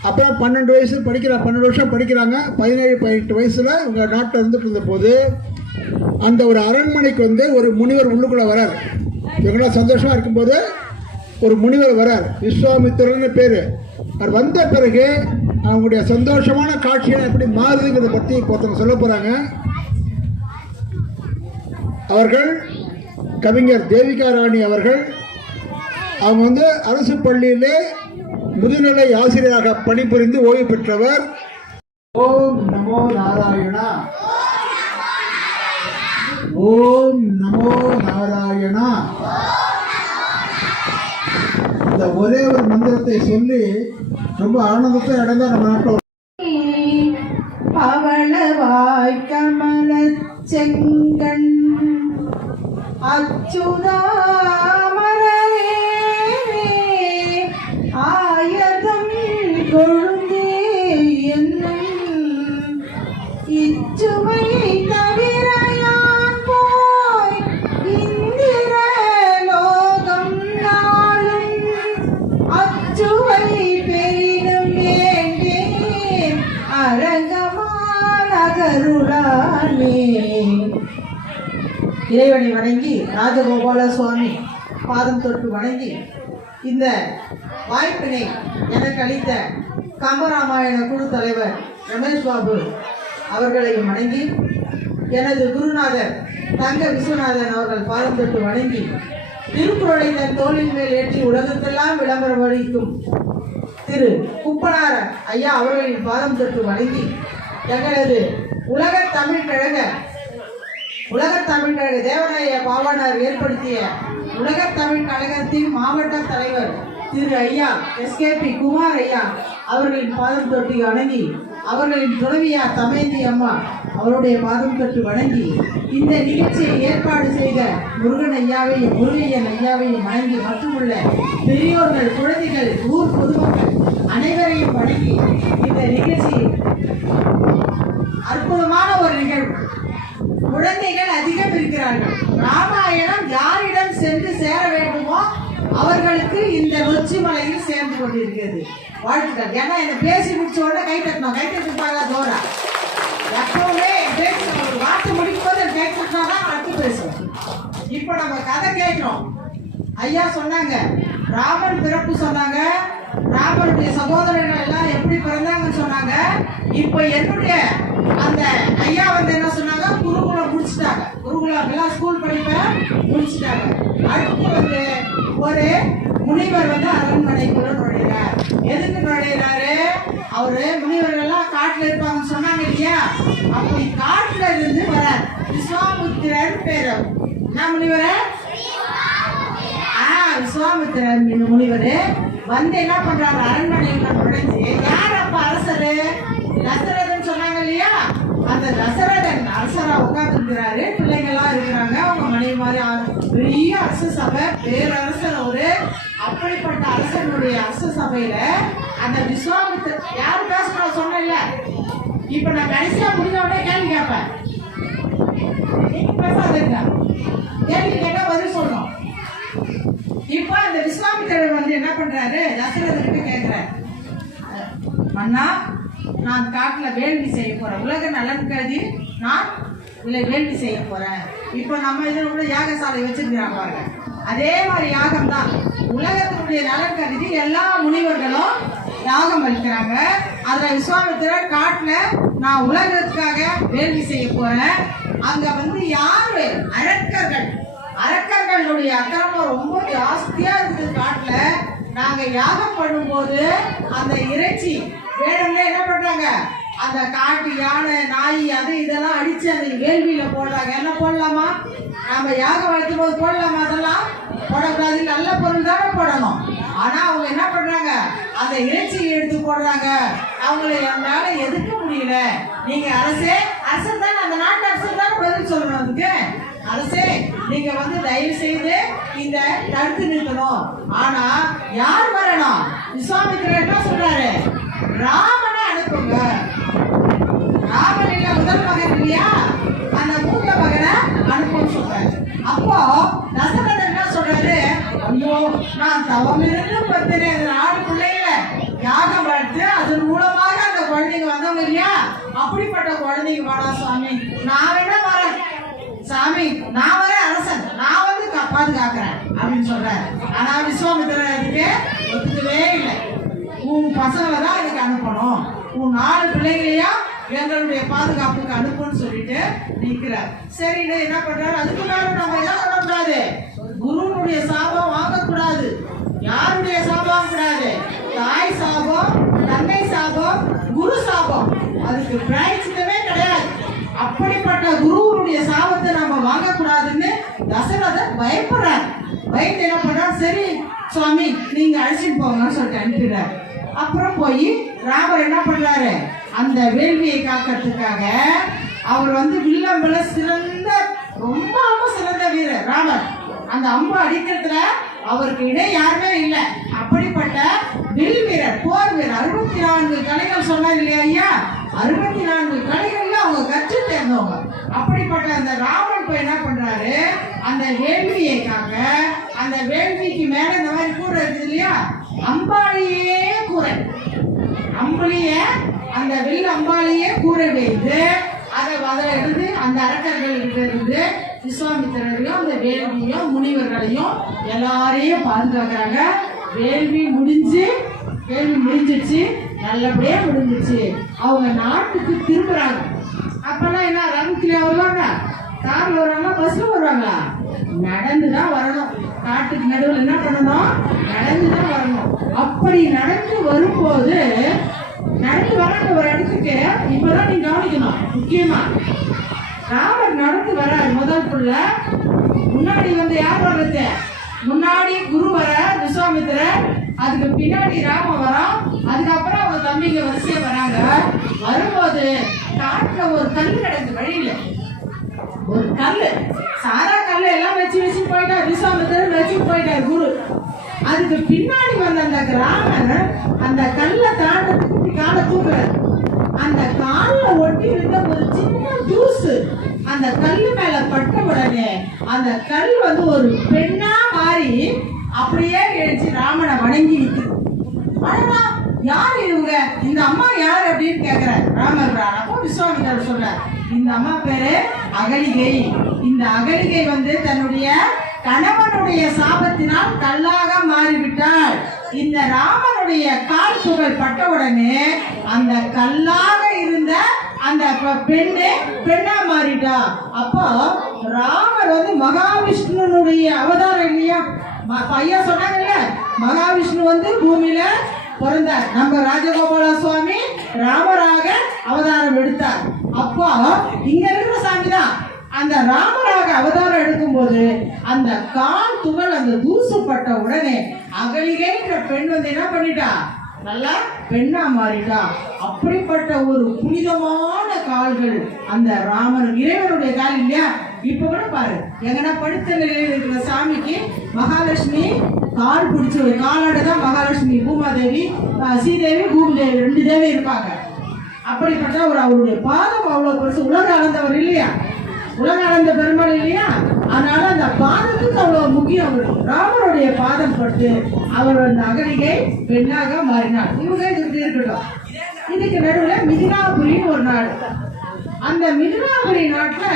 அப்புறம் 12 வயசு 12 வருஷம் படிக்கிறாங்க. 17, 18 வயசில் இவங்க நாட்டில் இருந்துட்டு இருந்த போது அந்த ஒரு அரண்மனைக்கு வந்து ஒரு முனிவர் உள்ளுக்குள்ளே வரார். இவங்களாம் சந்தோஷமாக இருக்கும்போது ஒரு முனிவர் வரார், விஸ்வாமித்திரன்னு பேர். அவர் வந்த பிறகு அவங்களுடைய சந்தோஷமான காட்சியை எப்படி மாறுதுங்கிறத பற்றி ஒருத்தவங்க சொல்ல போகிறாங்க. அவர்கள் கவிஞர் தேவிகா ராணி அவர்கள். அவங்க வந்து அரசு பள்ளியிலே முதுநிலை ஆசிரியராக பணிபுரிந்து ஓய்வு பெற்றவர். ஓம் நமோ நாராயணா, ஓம் நமோ நாராயணா. இந்த ஒரே ஒரு மந்திரத்தை சொல்லி ரொம்ப ஆனந்தத்தை அடைந்தா நம்ம நாட்டில். பவளவாய் கமல செங்கண் அச்சுதாமரவே ஆயதம் கொழுந்தே என்னும் இச்சுவையை தவிர யான் போய் இந்திர லோகம் நாளும் அச்சுவை பெரினும் வேண்டேன் அரங்கமான கருளானே. இறைவனை வணங்கி ராஜகோபால சுவாமி பாதம் தொட்டு வணங்கி இந்த வாய்ப்பினை எனக்கு அளித்த கம்பராமாயண குழு தலைவர் ரமேஷ் பாபு அவர்களையும் வணங்கி, எனது குருநாதர் தங்க விஸ்வநாதன் அவர்கள் பாதம் தொட்டு வணங்கி, திருக்குறளை தன் தோளின் மேல் ஏற்றி உலகத்தெல்லாம் விளம்பரம் அளிக்கும் திரு குப்பனார ஐயா அவர்களின் பாதம் தொட்டு வணங்கி, எங்களது உலகத் தமிழ் கழக தேவராய பாவாணர் ஏற்படுத்திய உலகத் தமிழ் கழகத்தின் மாவட்ட தலைவர் திரு ஐயா SKP குமார் ஐயா அவர்களின் பாதம் தொட்டு வணங்கி, அவர்களின் துணைவியா தமேந்தி அம்மா அவருடைய பாதம் தொட்டு வணங்கி, இந்த நிகழ்ச்சியை ஏற்பாடு செய்த முருகன் ஐயாவையும் முருகையன் ஐயாவையும் வணங்கி, மற்றுமுள்ள பெரியோர்கள், குழந்தைகள், ஊர் பொதுமக்கள் அனைவரையும் வணங்கி, இந்த நிகழ்ச்சி அற்புதமான ஒரு நிகழ்வு. குழந்தைகள் அதிகம் இருக்கிறார்கள். ராமாயணம் யாரிடம் சென்று சேர வேண்டுமோ அவர்களுக்கு இந்த நொச்சிமலையில் சேர்ந்து கொண்டிருக்கிறது. வாழ்த்துக்கள். ஏன்னா என்ன பேசி முடிச்ச உடனே கை தட்டணும், கை தட்டுப்பாங்க தோறா. எப்பவுமே பேசி ஒரு வார்த்தை முடிக்கும் போது கை தட்டினாதான் அடுத்து பேசுவோம். இப்ப நம்ம கதை கேட்கிறோம். ஐயா சொன்னாங்க, ராமன் பிறப்பு சொன்னாங்க, ராமனுடைய சகோதரர்கள் எல்லாம் எப்படி பிறந்தாங்கன்னு சொன்னாங்க. இப்ப என்னுடைய அந்த ஐயா வந்து என்ன சொன்னாங்க, குருகுலம் முடிச்சுட்டாங்க. குருகுலம் எல்லாம் ஸ்கூல் படிப்ப முடிச்சுட்டாங்க. அடுத்து வந்து ஒரு முனிவர் வந்து அரண்மனைக்குள்ள நுழைகிறார். எதுக்கு நுழைகிறாரு? அவரு முனிவர்கள் எல்லாம் காட்டுல இருப்பாங்கன்னு சொன்னாங்க இல்லையா? அப்படி காட்டுல இருந்து வர விஸ்வாமித்திரர் பேர். என்ன என்ன முனிவரே? விஸ்வாமித்திரர் முனிவர் வந்து என்ன பண்றாரு, அரண்மனையில நுழைஞ்சு, யார் அப்ப அரசரு? தசரதன் சொன்னாங்க இல்லையா, அந்த தசரதன் அரசரா உட்கார்ந்துருக்கிறாரு. பிள்ளைங்கெல்லாம் இருக்கிறாங்க, அவங்க மனைவி மாதிரி பெரிய அரச சபை, பேரரசர் ஒரு. அப்படிப்பட்ட அரசனுடைய அரச சபையில அந்த விஸ்வாமித்திரர் யாரு பேசுறா சொன்னல. இப்ப நான் கடைசியா முடிஞ்ச உடனே கேள்வி கேட்பேன், நீங்க பேசாதீங்க, கேள்வி கேட்டா பதில் சொல்லணும். இப்ப அந்த விஸ்வாமித்திரர் வந்து என்ன பண்றாரு, தசரதனுக்கு கேட்கிறாரு, மன்னா நான் காட்டுல வேள்வி செய்ய போறேன், உலக நலன் கருதி நான் இதுல வேள்வி செய்ய போறேன். இப்ப நம்ம இதுல கூட யாகசாலை வச்சிருக்கிறாங்க பாருங்க, அதே மாதிரி யாகம் தான். உலகத்தினுடைய நலன் கருதி எல்லா முனிவர்களும் யாகம் அளிக்கிறாங்க. அதுல விஸ்வாமித்திரர் காட்டுல நான் உலகத்துக்காக வேள்வி செய்ய போறேன். அங்க வந்து யாரு அரக்கர்கள், அரக்கர்களுடைய அக்கிரமம் ரொம்ப ஜாஸ்தியா இருக்குது காட்டுல. நாங்க யாகம் பண்ணும்போது அந்த இறைச்சி வேணும்னே என்ன பண்றாங்க, அந்த காட்டு யானை நாய் அது இதெல்லாம் அடிச்சு அந்த வேள்வியில போடுறாங்க. என்ன போடலாமா? நம்ம யாகம் வைக்கும் போது போடலாமா? அதெல்லாம் போடக்கூடாது, நல்ல பொருள் தானே போடணும். ஆனா அவங்க என்ன பண்றாங்க, அந்த இறைச்சியை எடுத்து போடுறாங்க. அவங்களை என்னால எதிர்க்க முடியல. நீங்க அரசே, அரசர் தானே, அந்த நாட்டு அரசர் தானே பதில் சொல்லணும் அதுக்கு. அரசே நீங்க வந்து தயவு செய்து இந்த தடுத்து நிறுத்தணும். ஆனா யார் வரணும்? விஸ்வாமித்திரர் என்ன சொல்றாரு, ராமனை அனுப்புங்க. ராமன் இல்ல முதல் மகன் இல்லையா, அந்த மூத்த மகனை அனுப்புன்னு சொல்றாரு. அப்போ தசரதன் என்ன சொல்றாரு, ஐயோ நான் தவம் இருந்து 4 பிள்ளைங்கள யாகம் வளர்த்து அதன் மூலமாக அந்த குழந்தைங்க வந்தவங்க இல்லையா, அப்படிப்பட்ட குழந்தைங்க வாடா சுவாமி, நான் வேணா வரேன் சாமி, நான் வரேன் அரசன், நான் வந்து பாதுகாக்கிறேன் அப்படின்னு சொல்றாரு. ஆனா விஸ்வாமித்திரர் அதுக்கு ஒத்துக்கவே இல்லை. உன் பசங்களை தான் இதுக்கு அனுப்பணும், உன் 4 பிள்ளைகளையா எங்களுடைய பாதுகாப்புக்கு அனுப்புன்னு சொல்லிட்டு நிற்கிறார். சரி என்ன பண்றாரு, அதுக்கு மேல நம்ம என்ன பண்ணக்கூடாது, குருனுடைய சாபம் வாங்கக்கூடாது. யாருடைய சாபம் வாங்கக்கூடாது? தாய் சாபம், தந்தை சாபம், குரு சாபம், அதுக்கு பிராயச்சித்தமே கிடையாது. அப்படிப்பட்ட குருவுடைய சாபத்தை நம்ம வாங்கக்கூடாதுன்னு தசரதன் பயப்படுறாரு. பயந்து என்ன பண்றாரு, சரி சுவாமி நீங்க அழைச்சிட்டு போங்கன்னு சொல்லிட்டு அனுப்பிடுறாரு. அப்புறம் போய் ராமர் என்ன பண்றாரு, அந்த வேள்வியை காக்கிறதுக்காக அவர் வந்து வில்லம்புல சிறந்த, ரொம்ப சிறந்த வீரர் ராமர். அந்த அம்பு அடிக்கிறதுல அவருக்கு இணை யாருமே இல்லை. அப்படிப்பட்ட வில் வீரர், போர் வீரர். 64 கலைகள் சொன்னார் இல்லையா ஐயா, 64 கலைகள்ல அவங்க கற்று தேர்ந்தவங்க. அப்படிப்பட்ட அந்த ராமன் போய் என்ன பண்றாரு, அந்த வேள்வியை காக்க, அந்த வேள்விக்கு மேல இந்த மாதிரி கூரை இருக்குது இல்லையா, அம்பாளியே கூரை, அம்புலிய அந்த வில் அம்பாளியே கூரை வைத்து அதை எடுத்து அந்த அரக்கர்கள்கிட்ட இருந்து விஸ்வாமித்திரரையும் அந்த வேள்வியும் முனிவர்களையும் எல்லாரையும் பாதுகாக்கிறாங்க. வேள்வி முடிஞ்சிச்சு, நல்லபடியா முடிஞ்சிச்சு. அவங்க நாட்டுக்கு திரும்புறாங்க. அப்பெல்லாம் என்ன ரன்கில வருவாங்க, கார்ல வருவாங்க, பஸ்ல வருவாங்களா? நடந்துதான் வரணும். காட்டுக்கு நடுவில் என்ன பண்ணணும், நடந்துதான் வரணும். அப்படி நடந்து வரும்போது, நடந்து வராங்க ஒரு இடத்துக்கு. இப்பதான் நீங்க கவனிக்கணும் முக்கியமா, ராமர் நடந்து வர்றாரு. முதல் புள்ள முன்னாடி வந்து யார் வர்றது, முன்னாடி குரு வர விஸ்வாமித்திரர், அதுக்கு பின்னாடி ராம வரோம், அதுக்கப்புறம் அவங்க தம்பிங்க வரிசையா வராங்க. வரும்போது காட்டுல ஒரு கல் கிடக்கு வழியில, ஒரு கல்லு, சாரா கல்லு எல்லாம் வச்சு போயிட்டார் விஸ்வாமித்திரர், வச்சு போயிட்டார் குரு. அதுக்கு பின்னாடி வந்த அந்த ராமன் அந்த கல்லை தாண்டத்துக்கு காலை தூக்குறாரு. அந்த கால்ல ஒட்டி இருந்த ஒரு சின்ன தூசு அந்த கல்லு மேல பட்ட உடனே அந்த கல் வந்து ஒரு பெண்ணா மாறி அப்படியே எழுச்சி ராமனை வணங்கி நிற்குது. யார் இவங்க, இந்த அம்மா யார் அப்படின்னு கேக்குறாரு ராமர். அப்போ விஸ்வாமித்திரர் சொல்றார், இந்த அம்மா பேரு அகலிகை. இந்த அகலிகை வந்து தன்னுடைய கணவனுடைய சாபத்தினால் கல்லாக மாறிவிட்டாள். இந்த ராமனுடைய கால் துகள் பட்டவுடனே அந்த கல்லாக இருந்த அந்த பெண்ணா மாறிட்டா. அப்போ ராமர் வந்து மகாவிஷ்ணுனுடைய அவதாரம் இல்லையா? பையன் சொன்னாங்கல்ல, மகாவிஷ்ணு வந்து பூமியில பிறந்தார். நம்ம ராஜகோபால சுவாமி ராமராக அவதாரம் எடுத்தார். அப்போ இங்க இருக்கிற சாமி தான் அந்த ராமராக அவதாரம் படுக்கும்போது அந்த கால் துகள் அந்த தூசு பட்ட உடனே அகலிகைன்ற பெண் வந்து என்ன பண்ணிட்டா, நல்லா பெண்ணா மாறிட்டா. அப்படிப்பட்ட ஒரு புனிதமான கால்கள் அந்த ராமர் இறைவனுடைய கால் இல்லையா. இப்ப கூட பாரு, எங்கன்னா படுத்த நிலையில் இருக்கிற சாமிக்கு மகாலட்சுமி கால் பிடிச்ச ஒரு காலோட தான் மகாலட்சுமி, பூமாதேவி, ஸ்ரீதேவி, பூமிதேவி 2 தேவி இருப்பாங்க. அப்படிப்பட்ட ஒரு அவருடைய பாதம் அவ்வளவு பெருசு. உலக அளந்தவர் இல்லையா, உலக அளந்த பெருமாள் இல்லையா. அதனால அந்த பாதத்துக்கு அவ்வளவு முக்கியம். ராமருடைய பாதம் பட்டு அவர் அந்த அகலிகை பெண்ணாக மாறினார். இவங்க இதுக்கு இருக்கட்டும். இதுக்கு நடுவில் மிதினாபுரின்னு ஒரு நாடு. அந்த மிதினாபுரி நாட்டுல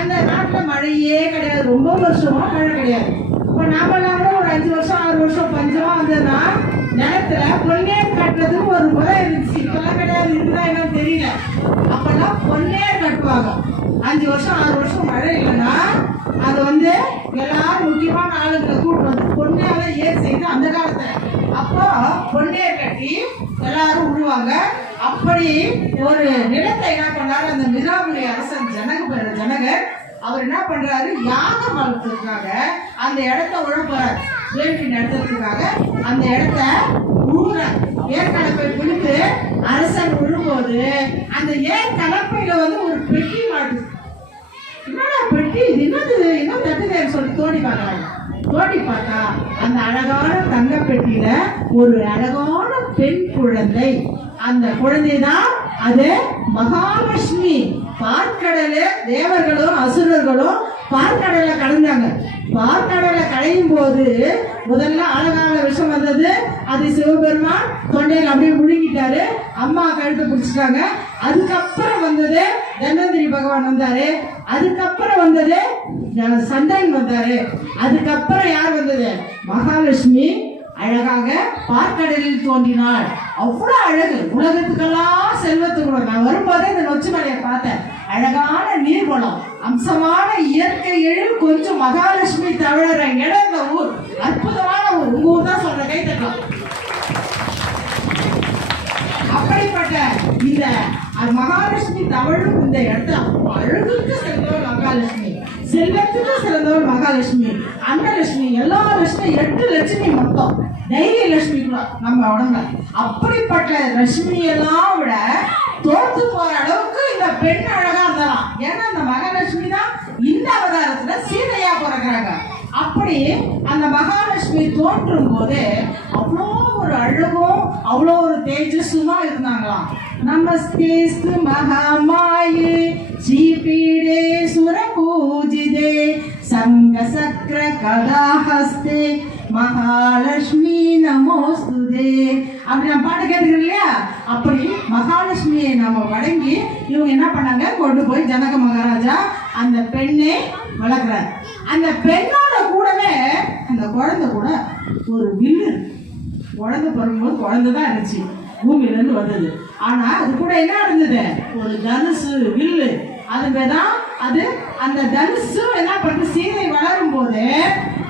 அந்த நாட்டுல மழையே கிடையாது, ரொம்ப வருஷமா மழை கிடையாது. இப்ப நாமெல்லாம் கூட ஒரு 5 வருஷம் 6 வருஷம் பஞ்சமா வந்ததுன்னா நிலத்துல பொன்னேர் கட்டுறதுக்கு ஒரு முறை இருந்துச்சு. இப்பெல்லாம் கிடையாது, இருக்குதா என்னன்னு தெரியல. அப்பெல்லாம் பொன்னேர் கட்டுவாங்க. 5 வருஷம் 6 வருஷம் மழை இல்லைன்னா அது வந்து எல்லாரும் முக்கியமான ஆளுங்களை கூட்டு வந்து பொன்னேர ஏர் செய்து அந்த காலத்துல அப்போ பொன்னேர் கட்டி எல்லாரும் விடுவாங்க. அப்படி ஒரு நிலத்தை என்ன பண்ணாரு அந்த மிதினாபுரி அரசன் ஜனகர் அவர் என்ன பண்றாரு, யாகம் வளர்த்ததுக்காக அந்த இடத்த உழப்பாரு. வேள்வி நடத்துறதுக்காக அந்த இடத்த உழுற ஏற்கலப்பை பிடித்து அரசன் விழும்போது அந்த ஏற்கலப்பையில வந்து ஒரு பெட்டி மாட்டுது. என்னடா பெட்டி, இது என்னது, என்ன தட்டுதேன்னு சொல்லி தோண்டி பார்க்கறாங்க. தோண்டி பார்த்தா அந்த அழகான தங்க பெட்டியில ஒரு அழகான பெண் குழந்தை. அந்த குழந்தை தான் அது மகாலட்சுமி. பார்க்கடல தேவர்களும் அசுரர்களும் பார்க்கடலை கடந்தாங்க. பார்க்கடலை கடையும் போது முதல்ல அழகான விஷம் வந்தது. அது சிவபெருமான் தொண்டையில் அப்படியே முழுங்கிட்டாரு. அம்மா கழுத்தை பிடிச்சிட்டாங்க. அதுக்கப்புறம் வந்தது தன்வந்திரி பகவான் வந்தாரு. அதுக்கப்புறம் வந்தது சந்திரன் வந்தாரு. அதுக்கப்புறம் யார் வந்தது, மகாலட்சுமி அழகாக பார்க்கடலில் தோன்றினாள். அவ்வளவு அழகு, உலகத்துக்கெல்லாம் செல்வத்துக்குள்ள. நான் வரும்போதே இந்த நொச்சி மலையை பார்த்தேன். அழகான நீர்வளம், அம்சமான இயற்கை எழில், கொஞ்சம் மகாலட்சுமி தவிர இடம் இந்த ஊர். அற்புதமான ஊர். உங்க ஊர் தான் சொல்ற, கை தட்டலாம். அப்படிப்பட்ட இந்த மகாலட்சுமி தவழும் இந்த இடத்துல அழகுக்கு சிறந்தவர் மகாலட்சுமி, செல்வத்துக்கு சிறந்தவர் மகாலட்சுமி, அன்னலட்சுமி, எல்லா லட்சுமி 8 லட்சுமி மொத்தம். தைரிய லட்சுமி கூட நம்ம உடம்புல. அப்படிப்பட்ட லட்சுமி எல்லாம் விட தோத்து போற அளவுக்கு இந்த பெண் அழகா இருந்தாலாம். ஏன்னா அந்த மகாலட்சுமி தான் இந்த அவதாரத்துல சீதையா பிறக்கிறாங்க. அப்படி அந்த மகாலட்சுமி தோன்றும் போது அவ்வளோ ஒரு அழகும் அவ்வளோ ஒரு தேஜஸுமா இருந்தாங்களாம். நமஸ்தேஸ்து மகாமாயே ஸ்ரீபீடே சுரபூஜிதே சங்க சக்கர கதாஹஸ்தே மகாலட்சுமி நமோஸ்துதே. அப்படி நம்ம பாட்டு கேட்டுக்கிறோம் இல்லையா. அப்படி மகாலட்சுமியை நம்ம வணங்கி இவங்க என்ன பண்ணாங்க, கொண்டு போய் ஜனக மகாராஜா அந்த பெண்ணை வளர்க்குறாரு. அந்த பெண்ணோட கூடவே அந்த குழந்தை கூட ஒரு வில்லு. குழந்தை பிறகும்போது குழந்தை தான் இருந்துச்சு, பூமியில இருந்து வந்தது. ஆனா அது கூட என்ன இருந்தது, ஒரு தனுசு வில்லு. அதுதான் அது. அந்த தனுசு என்ன பண்ணுது, சீதை வளரும் போது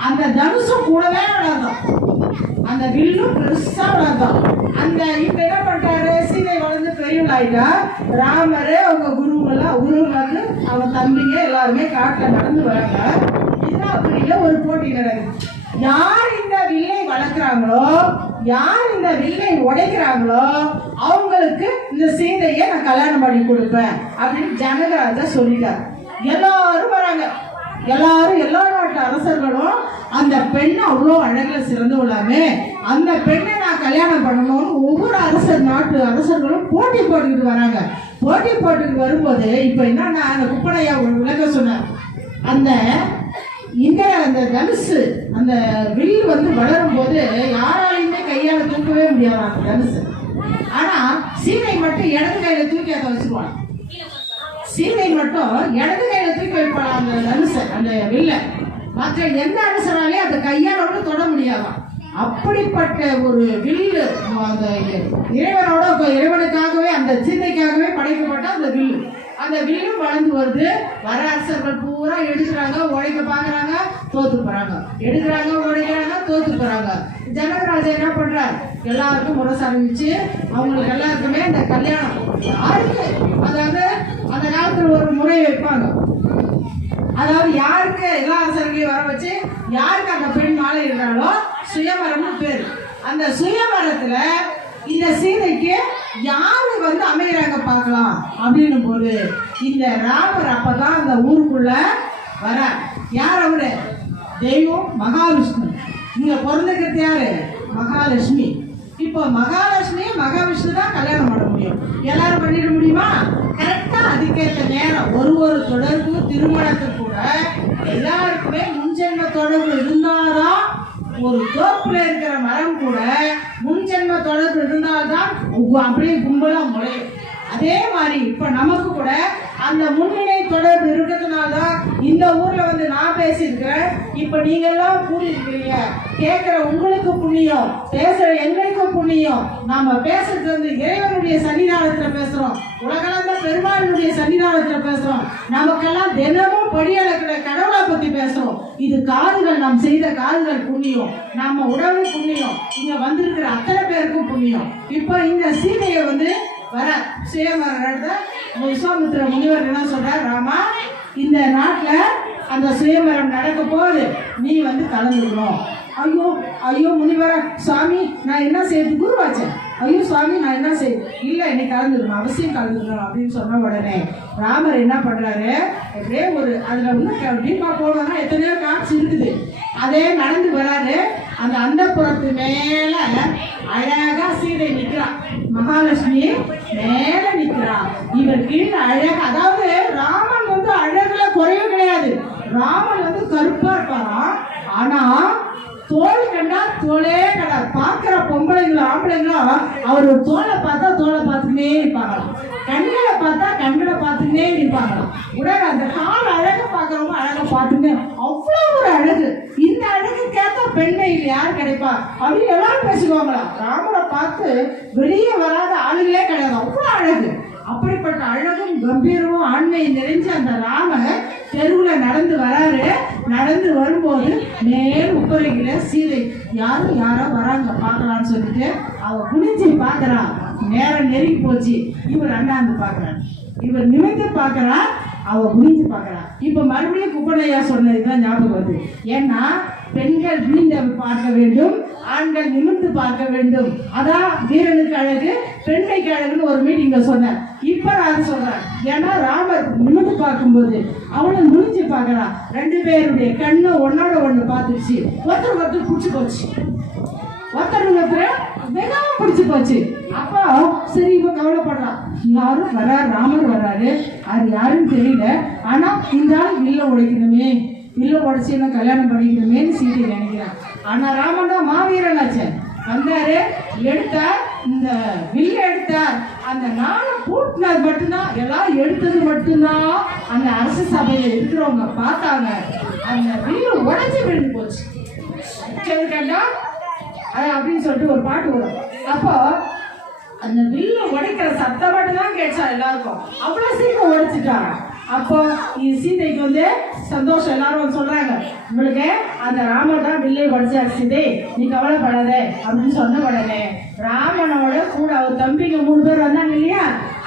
அந்த தனுசும் கூடவே வளர்ந்தோம், அந்த வில்லும் பெருசா வளர்ந்தோம். அந்த இப்ப என்ன பண்றாரு, சீதை வளர்ந்து பெரியவளாயிட்டா. ராமர் அவங்க குருவெல்லாம் வந்து அவங்க தம்பிங்க எல்லாருமே காட்டுல நடந்து வராங்க. இதுதான் ஒரு போட்டி நடக்குது. யார் இந்த வில்லை வளர்க்கிறாங்களோ, யார் இந்த வில்லை உடைக்கிறாங்களோ அவங்களுக்கு இந்த சீதையை நான் கல்யாணம் பண்ணி கொடுப்பேன் அப்படின்னு ஜனகராஜா சொல்லிட்டார். எல்லாரும் வராங்க. எல்லாரும் எல்லா நாட்டு அரசர்களும் அந்த பெண்ணை அவ்வளோ அழகுல சிறந்தவளாமே, அந்த பெண்ணை நான் கல்யாணம் பண்ணணும்னு ஒவ்வொரு நாட்டு அரசர்களும் போட்டி போட்டுக்கிட்டு வராங்க. போட்டி போட்டுக்கிட்டு வரும்போது இப்ப என்னன்னா, அந்த குப்பனையா விளக்க சொன்னார். அந்த அந்த தனுசு அந்த வில் வந்து வளரும் போது யாராலையுமே கையால தூக்கவே முடியாது அந்த தனுசு. ஆனா சீதை மட்டும் இடது கையில தூக்கி அதை வச்சுக்குவாங்க. சீதை மட்டும் இடது கையில தூக்கி வைப்பாங்க அந்த தனுசை, அந்த வில்ல. மற்ற எந்த அரசனாலே அந்த கையால தொட முடியாதான். அப்படிப்பட்ட ஒரு வில்லு அந்த இறைவனுக்காகவே, அந்த சீதைக்காகவே படைக்கப்பட்ட அந்த வில்லு. அந்த வில்லும் வளர்ந்து வருது. வர அரசர்கள் பூரா எடுக்கிறாங்க, உழைக்க பாக்குறாங்க, தோத்து போறாங்க. எடுக்கிறாங்க, உழைக்கிறாங்க, தோத்து போறாங்க. ஜனகராஜா என்ன பண்றாரு, எல்லாருக்கும் முரசு அறிவிச்சு அவங்களுக்கு எல்லாருக்குமே இந்த கல்யாணம் யாருக்கு, அதாவது அந்த காலத்துல ஒரு முறை வைப்பாங்க. அதாவது யாருக்கு எல்லா அரசர்களையும் வர வச்சு யாருக்கு அந்த பெண் மாலை இருந்தாலோ சுயமரம்னு பேர். அந்த சுயமரத்துல இந்த சீதைக்கு யாரு வந்து அமைகிறாங்க பார்க்கலாம் அப்படின்னும் போது இந்த ராமர் அப்பதான் அந்த ஊருக்குள்ள வர. யார் அவரு? தெய்வம் மகாவிஷ்ணு. இங்க பிறந்துக்கிறது யாரு? மகாலட்சுமி. இப்போ மகாலட்சுமி மகாவிஷ்ணு தான் கல்யாணம் பண்ண முடியும். எல்லாரும் பண்ணிட முடியுமா? கரெக்டா அதுக்கேற்ற நேரம் ஒரு தொடர்பு திருமணத்துக்கு கூட எல்லாருக்குமே முன்ஜென்ம தொடர்பு இருந்தாதான், ஒரு தோப்புல இருக்கிற மரம் கூட முன்ஜென்ம தொடர்பு இருந்தால்தான் அப்படியே கும்பலா முளையும். அதே மாதிரி இப்ப நமக்கு கூட அந்த முன்னிலை தொடர்பு இருக்கிறதுனாலதான் இந்த ஊர்ல வந்து நான் பேசியிருக்கிறேன். இப்ப நீங்க எல்லாம் கூடியிருக்கிறீங்க. கேட்கிற உங்களுக்கு புண்ணியம், பேசுற எங்களுக்கு புண்ணியம். நாம பேசுறது வந்து இறைவனுடைய சன்னிதானத்துல பேசுறோம், உலகளந்த பெருமாளுடைய சன்னிதானத்துல பேசுறோம். நமக்கெல்லாம் தினமும் படியளக்கிற கடவுளை பத்தி பேசுறோம். இது காதுகள், நாம் செய்த காதுகள் புண்ணியம், நாம உடல் புண்ணியம், இங்க வந்திருக்கிற அத்தனை பேருக்கும் புண்ணியம். இப்ப இந்த சீதையை வந்து வர சுயமர விஸ்வாமித்திர முனிவர் என்ன சொல்றார்? ராமா, இந்த நாட்டுல அந்த சுயமரம் நடக்க போகுது, நீ வந்து கலந்துக்கணும். ஐயோ ஐயோ முனிவர, சுவாமி நான் என்ன செய்யுது? குருவாச்சேன். ஐயோ சுவாமி நான் என்ன செய்யுது? இல்ல நீ கலந்துக்கணும், அவசியம் கலந்துக்கணும் அப்படின்னு சொன்ன உடனே ராமர் என்ன பண்றாரு? அப்படியே ஒரு அதுல வந்து டீப்பா போனோம்னா எத்தனையோ காட்சி இருக்குது. அதே நடந்து வராரு. அந்த அந்தப்புறத்து மேல அழகா சீதை நிக்கிறான், மகாலட்சுமி மேல நிக்கிறா. இவர் கீழே அழகா, அதாவது ராமன் வந்து அழகுல குறையும் கிடையாது. ராமன் வந்து கருப்பா இருப்பாராம். ஆனா தோல் கண்டா தோலே கடா. பாக்குற பொம்பளைங்களும் ஆம்பளைங்களும் அவர் ஒரு தோலை பார்த்தா தோலை பார்த்துக்கிட்டே இருப்பாங்களாம், கண்களை பார்த்தா கண்களை பார்த்துக்கிட்டே இருப்பாங்களாம். உடனே அந்த கால் அழக பாக்குறவங்க அழக பார்த்துங்க, அவ்வளவு ஒரு அழகு. இந்த அழகு கேட்டா பெண்மையில் யார் கிடைப்பா அப்படின்னு எல்லாரும் பேசுவாங்களாம். ராமரை பார்த்து வெளியே வராத ஆளுகளே கிடையாது, அவ்வளவு அழகு. அப்படிப்பட்ட அழகும் கம்பீரமும் ஆண்மை நிறைஞ்ச அந்த ராமர் தெருவுல நடந்து வராரு. நடந்து வரும்போது மேல் உப்பரைகிற சீதை யாரும் யாரோ வராங்க பார்க்கலான்னு சொல்லிட்டு அவ குனிஞ்சு பாக்குறா. நேரம் நெருங்கி போச்சு. இவர் அண்ணாந்து பாக்குறாரு, இவர் நிமிர்ந்து பாக்குறா, அவ குனிஞ்சு பாக்குறா. இப்ப மறுபடியும் குப்பனையா சொன்னதுதான் ஞாபகம் வருது. ஏன்னா பெண்கள் விழுந்து பார்க்க வேண்டும், ஆண்கள் நிமிர்ந்து பார்க்க வேண்டும். அதான் வீரனுக்கு அழகு, பெண்மைக்கு அழகுன்னு ஒரு மீட்டிங்ல சொன்னேன். இப்ப நான் சொல்றேன். ஏன்னா ராமர் நிமிர்ந்து பார்க்கும்போது அவளும் குனிஞ்சு பாக்குறா. ரெண்டு பேருடைய கண்ணு ஒன்னோட ஒண்ணு பார்த்துச்சு. ஒருத்தர் பிடிச்சு போச்சு, ஒருத்தர் மிகவும் பிடிச்சு போச்சு. அப்போ சரி இவ கவலைப்படலாம், யாரும் வராரு, ராமர் வராரு, அது யாருன்னு தெரியல. ஆனா இந்த ஆள் வில்ல உடைக்கணுமே, வில்ல உடைச்சு என்ன கல்யாணம் பண்ணிக்கணுமேன்னு சீதை நினைக்கிறான். ஆனா ராமன் தான் மாவீரனாச்சே. வந்தாரு, எடுத்தார், இந்த வில்ல எடுத்தார். அந்த நாளை பூட்டினது மட்டும்தான், எல்லாம் எடுத்தது மட்டும்தான் அந்த அரசு சபையில இருக்கிறவங்க பார்த்தாங்க. அந்த வில்லு உடைச்சு விழுந்து போச்சு. கண்டா அப்படின்னு சொல்லிட்டு ஒரு பாட்டு வரும். அப்போ அந்த வில்லு உடைக்கிற சத்தம் மட்டும் தான் கேட்சா எல்லாருக்கும். அவ்வளவு சீக்கிரம் உடைச்சிட்டாங்க. அப்போ சீதைக்கு வந்து சந்தோஷம். எல்லாரும் சொல்றாங்க, உங்களுக்கு அந்த ராமர் தான் வில்லை உடைச்சார் சீதை, நீ கவலைப்படாத அப்படின்னு சொன்ன உடனே ராமனோட கூட அவர் தம்பிங்க 3 பேர் வந்தாங்க இல்லையா,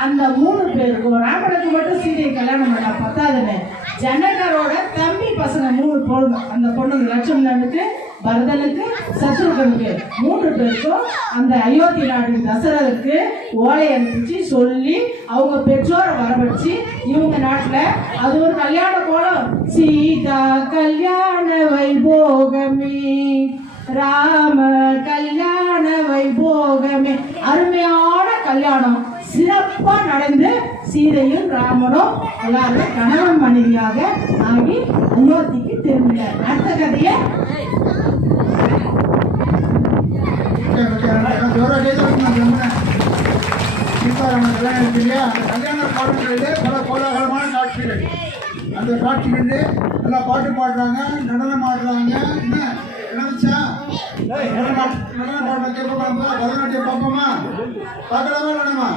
அந்த 3 பேருக்கும் ராமனுக்கு மட்டும் சீதையை கல்யாணம் பண்ண பத்தாதுன்னு ஜனகரோட தம்பி பசங்க 3 பொண்ணு, அந்த பொண்ணுங்க லட்சுமணனுக்கு, பரதனுக்கு, சத்ருகனுக்கு 3 பேருக்கும் அந்த அயோத்தி நாட்டின் தசரதற்கு ஓலை அனுப்பிச்சு சொல்லி அவங்க பெற்றோரை வரவழைச்சு இவங்க நாட்டுல அது ஒரு கல்யாண கோலம். சீதா கல்யாண வைபோகமே, ராம கல்யாண வைபோகமே. அருமையான கல்யாணம் சிறப்பா நடந்து சீதையும் ராமனும் எல்லாரும் கணவன் மனைவியாக ஆகி அயோத்திக்கு திரும்பினார். அடுத்த கதையை கல்யாண பாடல்களிலே பல கோலாகலமான காட்சிகள். அந்த காட்சிகளிலே நல்லா பாட்டு பாடுறாங்க, நடனம் ஆடுறாங்க. என்ன நினைச்சா நடன பாடம் கேட்போமா, பரதநாட்டியம் பார்ப்போமா, பார்க்கலாமா வேணுமா?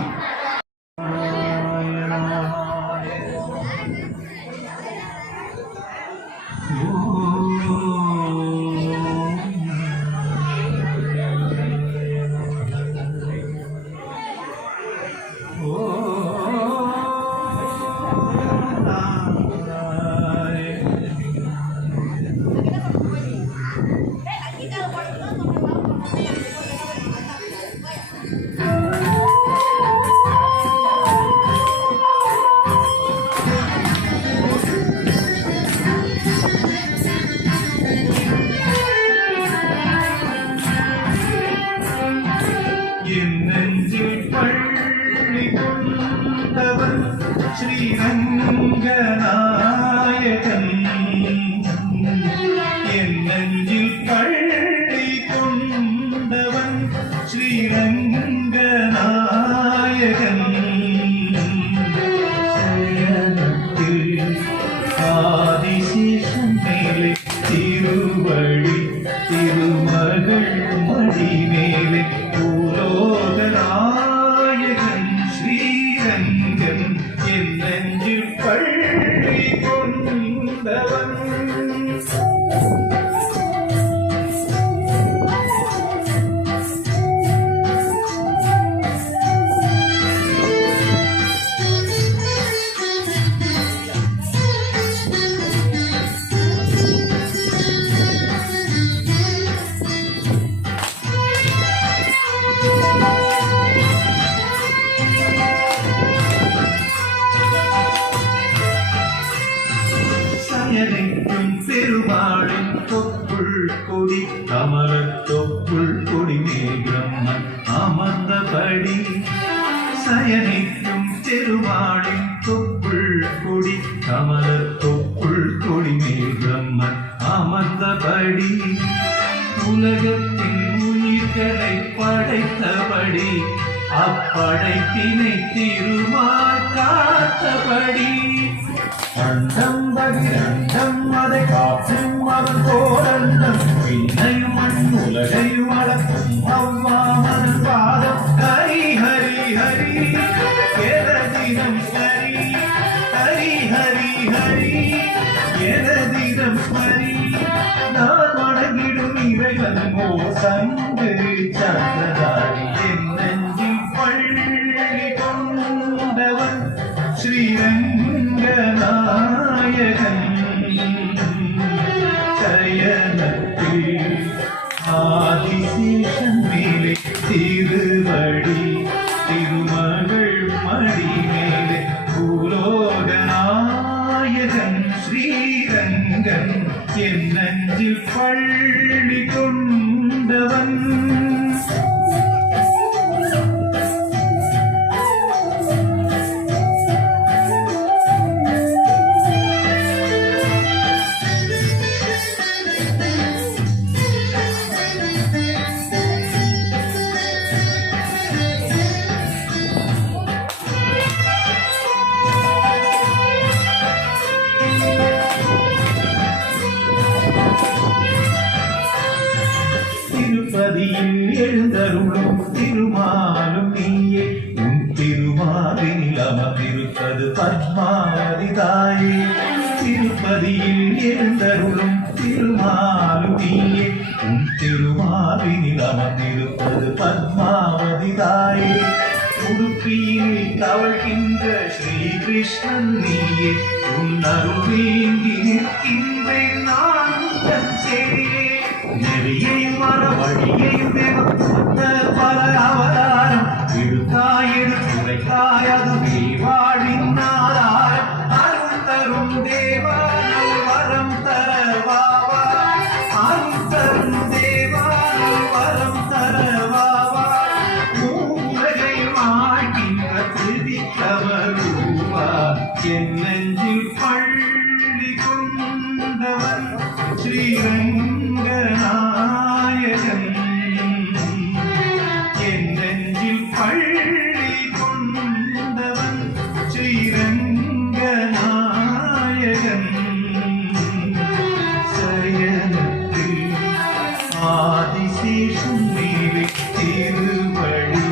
ஆதிசேஷன் மேலே திருவழி திருமகள் மடி மேலே பூலோக நாயகன் ஸ்ரீரங்கன் என் நெஞ்சில் பள்ளி கொண்டவன். சயனிக்கும் பெருமாளின் தொப்புள் கொடி கமலத் தொப்புள் கொடி மேல் பிரம்மன் அமர்ந்தபடி. சயனிக்கும் பெருமாளின் தொப்புள் கொடி கமலத் தொப்புள் கொடி மேல் பிரம்மன் அமர்ந்தபடி. உலகத்தின் உயிர்களை படைத்தபடி அப்படைப்பினை திருமால் காத்தபடி. அண்டம் பகிரண்டம் அதை காற்றும் அவன் கோரண்டம் விண்ணையும் மண் உலகையும் அளக்கும் அவ்வாமன் பாதம். ஹரி ஹரி ஹரி எதினம் ஹரி ஹரி ஹரி ஹரி எதினம் ஹரி. நான் வணங்கிடும் இவைகள் மோசங்கு சந்திரதாரி என் நெஞ்சில் பள்ளி கொண்டவன் ஸ்ரீரங்கநாயகன் சயனத்தில் ஆதிசேஷன் மேலே திருவடி திருமகள் மடி மேலே பூலோக நாயகன் ஸ்ரீரங்கன் என் நெஞ்சில் பள்ளி கொண்டவன். திருப்பதியில் எழுந்தருளும் திருமாலும் நீயே உன் திருமாவினில் அமர்ந்திருப்பது பத்மாவதி தாயே. திருப்பதியில் எழுந்தருளும் திருமாலும் நீயே உன் திருமாவினில் அமர்ந்திருப்பது பத்மாவதி தாயே. உடுப்பியில் தவழ்கின்ற ஸ்ரீகிருஷ்ணன் நீயே உன் அருள் வேண்டி நிற்கின்றேன் நான் தன் செடியே. நெறியையும் மர வழியையும் தேவத்த பல அவதாரம் இழுத்தாய் எடுத்துரைத்தாய் அதுவே வாழின் ஆதாரம். அருள் தரும் தேவா வரம் தரவாவா அருள் தரும் தேவா வரம் தரவாவா. மூலகையும் ஆழ்கின்ற திருவிக்கவரூவா என் நெஞ்சில் பள்ளி கொண்டவன் ஸ்ரீரங்கநாயகன் என் நெஞ்சில் பள்ளி கொண்டவன் ஸ்ரீரங்கநாயகன் சயனத்தில் ஆதிசேஷன் மேலே திருவழி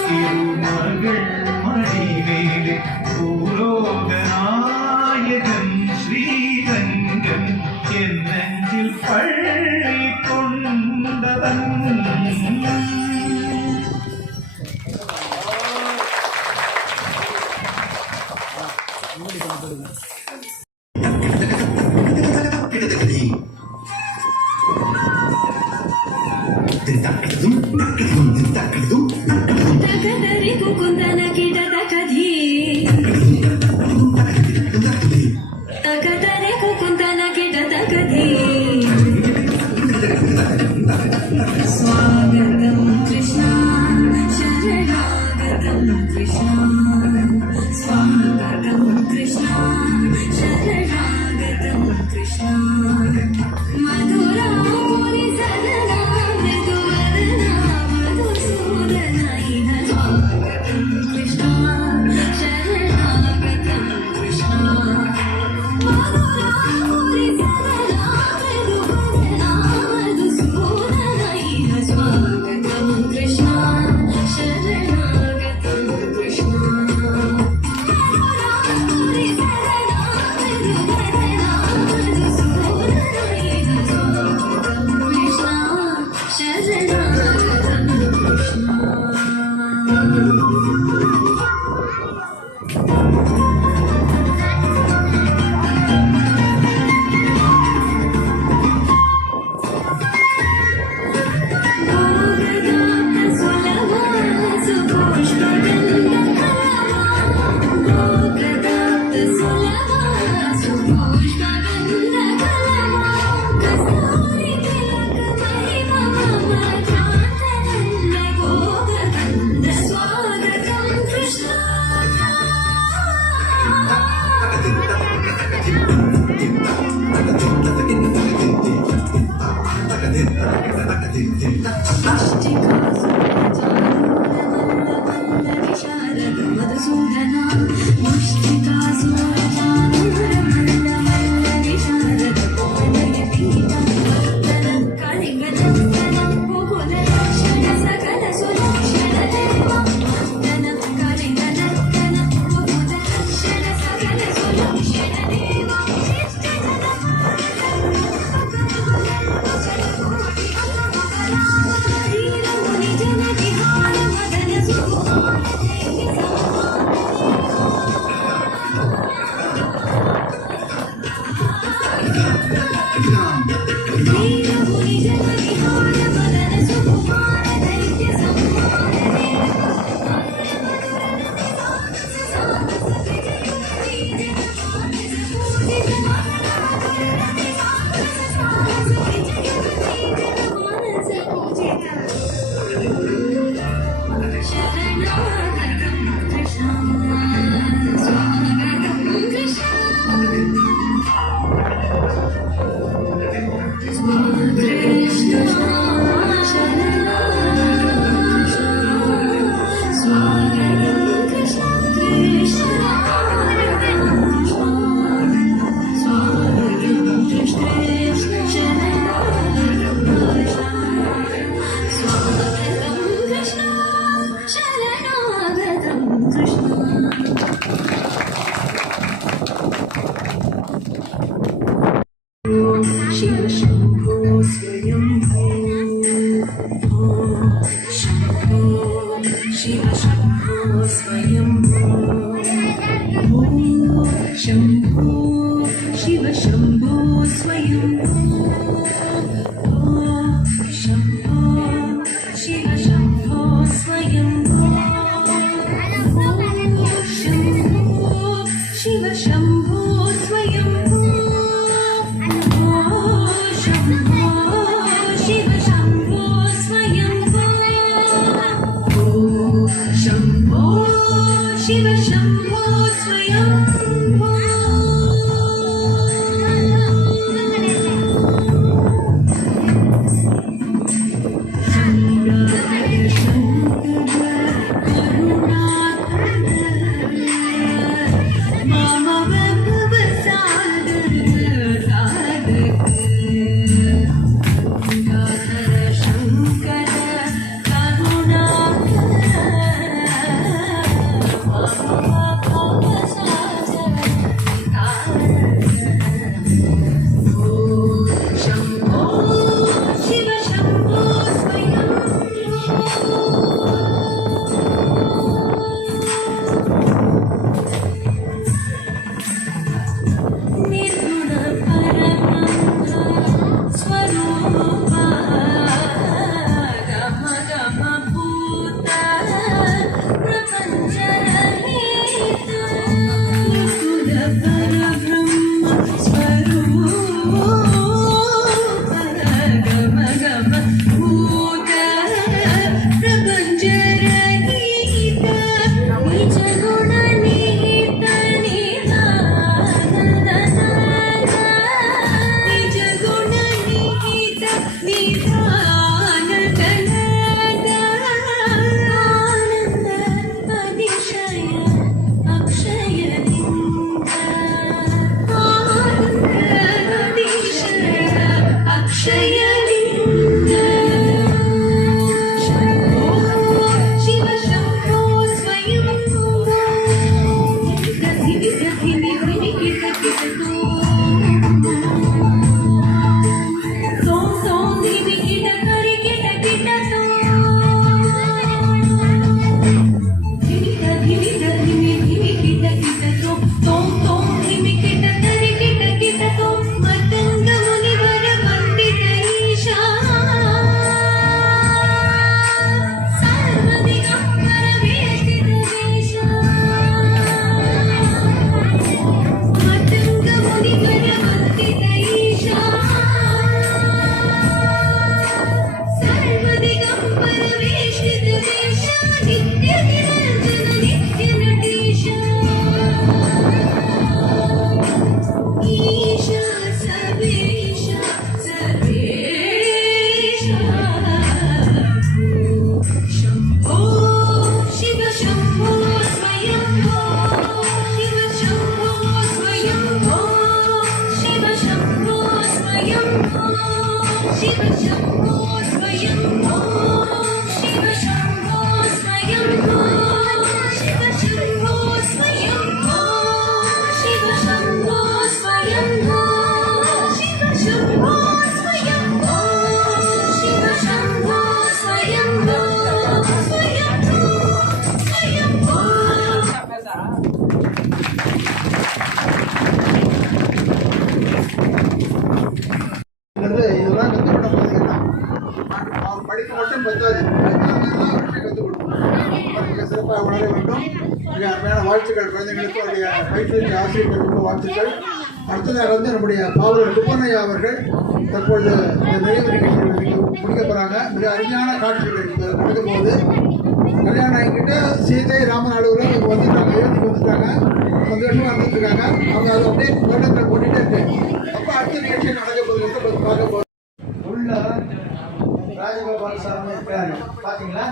திருமகள் மடி மேலே பூலோக நாயகன் ஸ்ரீரங்கன் என் நெஞ்சில் பள்ளி கொண்டவன். ತಕದರಿ ಕುಕುಂದನ ಕಿಡದ ಕದಿ ತಕದರಿ ಕುಕುಂದನ ಕಿಡದ ಕದಿ. ಸ್ವಾಗತಂ ಕೃಷ್ಣ ಶರಣಾಗತಂ ಕೃಷ್ಣ ಸ್ವಾಗತಂ ಕೃಷ್ಣ ಶರಣಾಗತಂ ಕೃಷ್ಣ. ಮಧುರಾ ಪುರಿ ಸದನ ಮೃದುವದನ ಮಧುಸೂದನ ಇಹ ಸ್ವಾಗತಂ ಕೃಷ್ಣ ಶರಣಾಗತಂ ಕೃಷ್ಣ. ಮಧುರಾ वीरमुनि जनविहार मदन सुकुमार दैत्य संहार शरणागतं कृष्ण स्वागतं कृष्ण शिव शम्भो स्वयम्भो शम्भो शिव शम्भो स्वयम्भो शम्भो शिव शम्भो स्वयम्भो शम्भो शिव शम्भो स्वयम्भो शम्भो शिव शम्भो स्वयम्भो शम्भो शिव शम्भो स्वयम्भो शम्भो शिव शम्भो स्वयम्भो குழந்தைகளுக்கு அவருடைய பயிற்சி ஆசிரியர்களுக்கு வாழ்த்துக்கள். அடுத்ததாக வந்து நம்முடைய பாவலர் குப்பனையா அவர்கள் தற்பொழுது இந்த நிறைவு நிகழ்ச்சிகள் முடிக்க போகிறாங்க. மிக அருமையான காட்சிகள் நடக்கும்போது கல்யாணம் ஆகிக்கிட்ட சீதை ராமன் அலுவலகம் இங்கே வந்துட்டாங்க, எழுத்துக்கு வந்துட்டாங்க, சந்தோஷமாக இருந்துருக்காங்க. அவங்க அதை அப்படியே வருடங்கள் போட்டுகிட்டே இருக்கு. அப்போ அடுத்த நிகழ்ச்சி நடக்க போகுது பார்க்க போகுது. உள்ள ராஜகோபால் சாமி இருக்காரு பாத்தீங்களா?